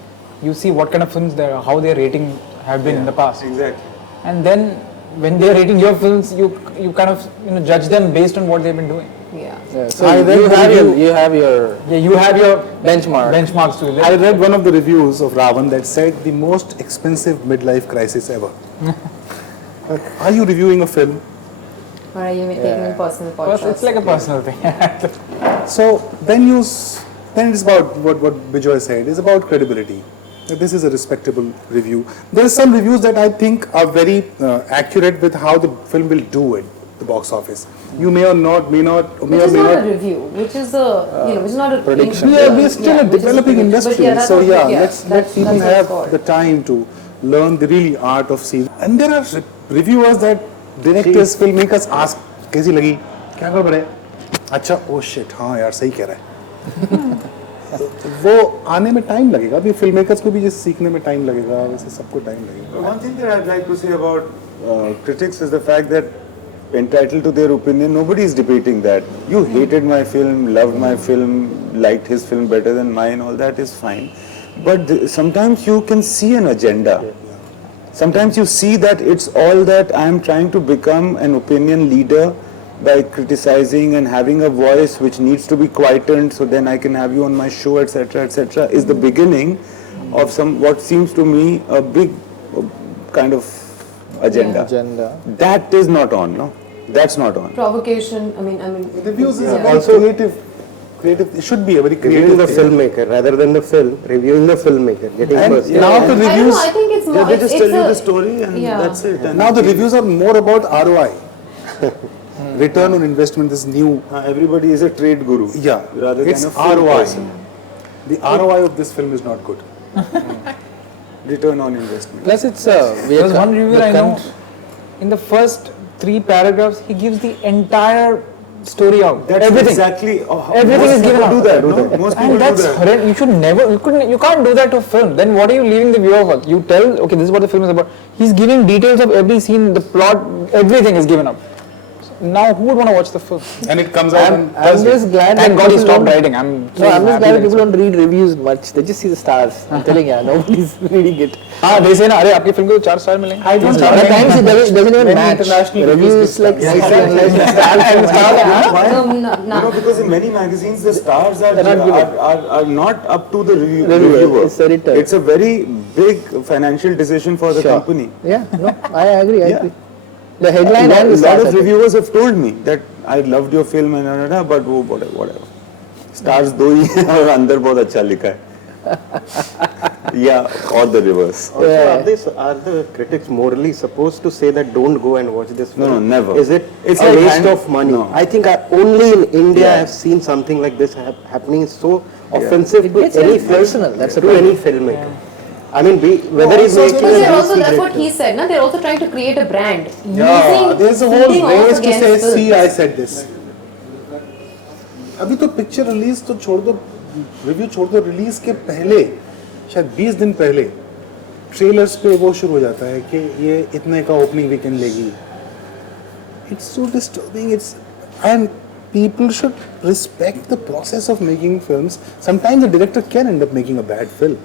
you see what kind of films how their rating have been in the past. Exactly. And then when they're rating your films, you kind of judge them based on what they've been doing. Yeah. So you have your benchmarks to I read one of the reviews of Ravan that said the most expensive midlife crisis ever. Are you reviewing a film? Or are you taking a personal podcast? It's like a personal thing. So then it's about what Bijoy said, it's about credibility. This is a respectable review. There are some reviews that I think are very accurate with how the film will do at the box office. You may or not, may not. Which is not a review, which is which is not a prediction. We're still a developing industry, so let people have called. the time to learn the really art of seeing. And there are reviewers that directors, filmmakers ask, कैसी लगी? क्या कर रहे? अच्छा, oh shit, हाँ यार सही कह रहा है. वो आने में टाइम लगेगा. अभी filmmakers को भी जैसे सीखने में टाइम लगेगा, वैसे सबको टाइम लगेगा. One thing that I'd like to say about critics is the fact that entitled to their opinion, nobody is debating that. You hated my film, loved my film, liked his film better than mine, all that is fine. But sometimes you can see an agenda. Sometimes you see that it's all that I am trying to become an opinion leader by criticizing and having a voice which needs to be quietened so then I can have you on my show, etc., etc., is the beginning of what seems to me a big kind of agenda. That is not on, no? That's not on. Provocation, I mean. Reviews is also creative. It should be a very Reviewing creative the filmmaker rather than the film, reviewing the filmmaker, getting personal. Now the I don't reviews, know, I think it's more. They just tell you the a- story and that's it. And now the reviews are more about ROI. Return on investment is new. everybody is a trade guru. Yeah, Rather it's than a film ROI. person. The ROI of this film is not good. return on investment. Plus, it's there's one reviewer I know. In the first 3 paragraphs, he gives the entire story out. That's everything. exactly. Everything most is given people out. do that. No? Most people And that's do that. horrendous. You should never. You can't do that to a film. Then what are you leaving the viewer for? You tell, okay, this is what the film is about. He's giving details of every scene, the plot, everything is given up. Now, who would want to watch the film? And it comes out on I'm Thursday. just glad Thank that God he people stopped don't- writing. I'm No, I'm just happy glad that that people don't read reviews much. They just see the stars. I'm telling you, nobody's reading it. हाँ they say ना अरे आपकी film को 4 star मिलेंगे. I don't At times it doesn't even Many match. international The review reviews is like this time. slightly Why? No. Because in many magazines the stars are not up to the Reviewer, reviewer. it's the editor. It's a very big financial decision for the Sure. company. Yeah, no, I agree. I Yeah. agree. The headline A and the lot stars. I of think. reviewers have told me that I loved your film and but वो whatever. Stars दो ही हैं और अंदर बहुत अच्छा लिखा है. Yeah, or the reverse. Also, are the critics morally supposed to say that don't go and watch this film? No, never. Is it It's a like waste of money? no. I think only in India I Yeah. have seen something like this happening. So offensive It to gets any very personal, that's the to point. any filmmaker. I mean, whether he's also making But a they're also, DC that's what director. he said, no? They're also trying to create a brand. Yeah, using there's a whole feeding off race to say, against see, films. I said this. अभी तो picture release तो छोड़ दो, review छोड़ दो, release के पहले शायद 20 दिन पहले ट्रेलर्स पे वो शुरू हो जाता है कि ये इतने का ओपनिंग वीकेंड लेगी. It's so disturbing. It's and people should respect the process of making films. Sometimes a director can end up making a bad film.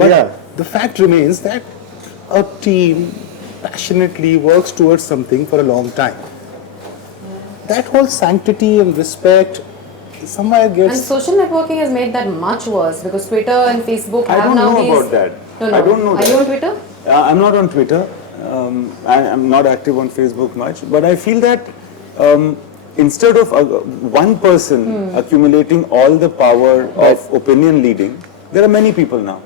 But Yeah. the fact remains that a team passionately works towards something for a long time. That whole sanctity and respect somewhere And gets. social networking has made that much worse because Twitter and Facebook I have don't now know these. about that. No, I don't know Are that. you on Twitter? I'm not on Twitter. I'm not active on Facebook much. But I feel that instead of one person accumulating all the power of opinion leading, there are many people now.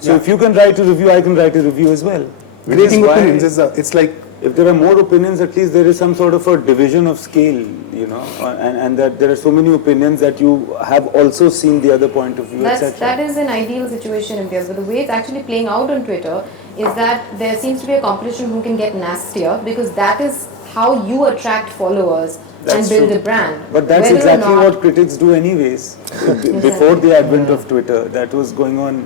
So if you can write a review, I can write a review as well. Which is Rating why opinions is it's like if there are more opinions, at least there is some sort of a division of scale, you know, and that there are so many opinions that you have also seen the other point of view, etc. That is an ideal situation in India. But the way it's actually playing out on Twitter is that there seems to be a competition who can get nastier because that is how you attract followers That's and build true. a brand. But that's Whether or exactly not- what critics do anyways. Before the advent of Twitter, that was going on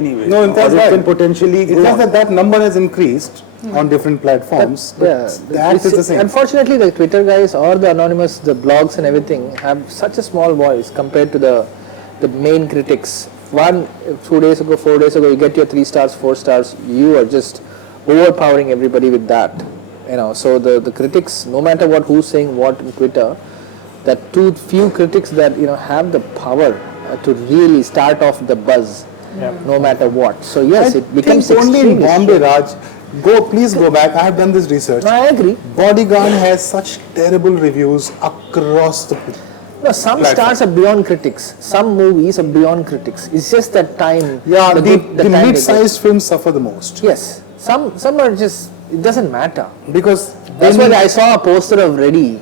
anyway. no, in Or fact, it right. can potentially It's go just on. that number has increased on different platforms. But the act is the same. Unfortunately, the Twitter guys or the anonymous, the blogs and everything have such a small voice compared to the main critics. 2 days ago, 4 days ago, you get your 3 stars, 4 stars. You are just overpowering everybody with that. You know, so the critics, no matter what, who's saying what on Twitter, that too few critics that have the power to really start off the buzz, no matter what. So yes, I it becomes think only in extremely Bombay, strange. Raj. Please go back. I have done this research. No, I agree. Bodyguard has such terrible reviews across the. No, some platform. stars are beyond critics. Some movies are beyond critics. It's just that time. Yeah, the time they get. mid-sized films suffer the most Yes, some are just. It doesn't matter. because That's why I saw a poster of Ready,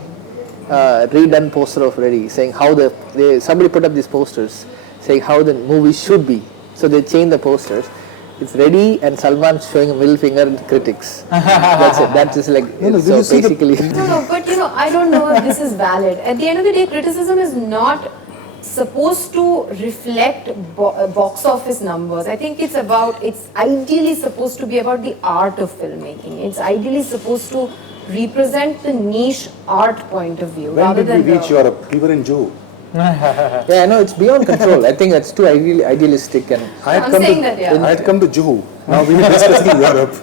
redone poster of Ready, saying how somebody put up these posters saying how the movie should be. So they changed the posters. It's Ready and Salman showing a middle finger to critics. That's it. That's just like No, so you see the- basically. No, but I don't know if this is valid. At the end of the day, criticism is not supposed to reflect box office numbers. I think it's ideally supposed to be about the art of filmmaking. It's ideally supposed to represent the niche art point of view when rather did we than reach Europe? We were in Jew. Yeah, no, it's beyond control. I think that's too idealistic and. I'm saying that, yeah. I had come to Juhu. Now we are discussing Europe.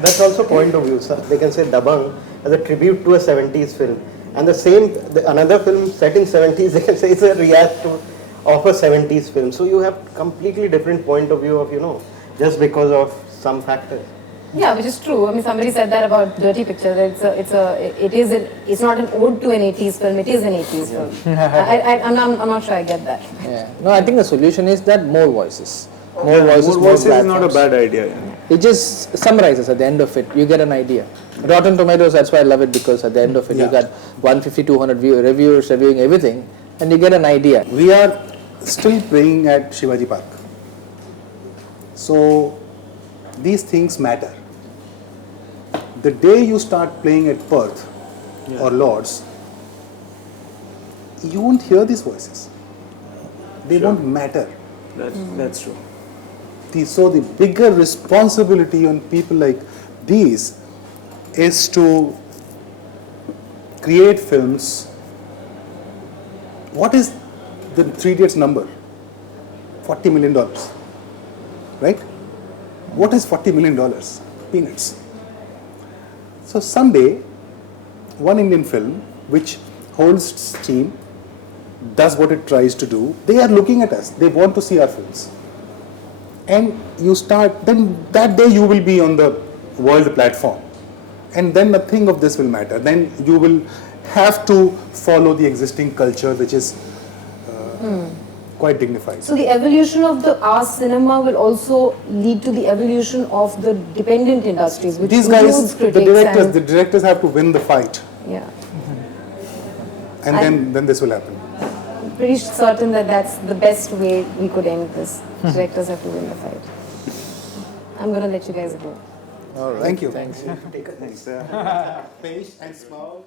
That's also point of view. So they can say Dabang as a tribute to a 70s film. And another film set in 70s, they can say it's a react of a 70s film. So you have completely different point of view of, just because of some factors. Yeah, which is true. I mean, somebody said that about Dirty Picture. That it's not an ode to an 80s film. It is an 80s film. I'm not sure I get that. Yeah. No, I think the solution is that more voices. More More voices, voices is not a platforms. bad idea. Yeah. It just summarizes at the end of it. You get an idea. Rotten Tomatoes, that's why I love it, because at the end of it, you got 150, 200 reviewers reviewing everything, and you get an idea. We are still praying at Shivaji Park. So these things matter. The day you start playing at Perth or Lords, you won't hear these voices. They won't matter. That's true. So the bigger responsibility on people like these is to create films. What is the Three Idiots number? $40 million, right? What is $40 million? Peanuts. So someday, one Indian film which holds steam, does what it tries to do, they are looking at us. They want to see our films. And you start, then that day you will be on the world platform. And then nothing of this will matter. Then you will have to follow the existing culture, which is quite dignified. So the evolution of our cinema will also lead to the evolution of the dependent industries, which These includes guys, the critics directors have to win the fight. yeah. And then this will happen. I'm pretty certain that that's the best way we could end this. Directors have to win the fight. I'm going to let you guys go. All right. Thank you. Thanks. Take a nice page and smile.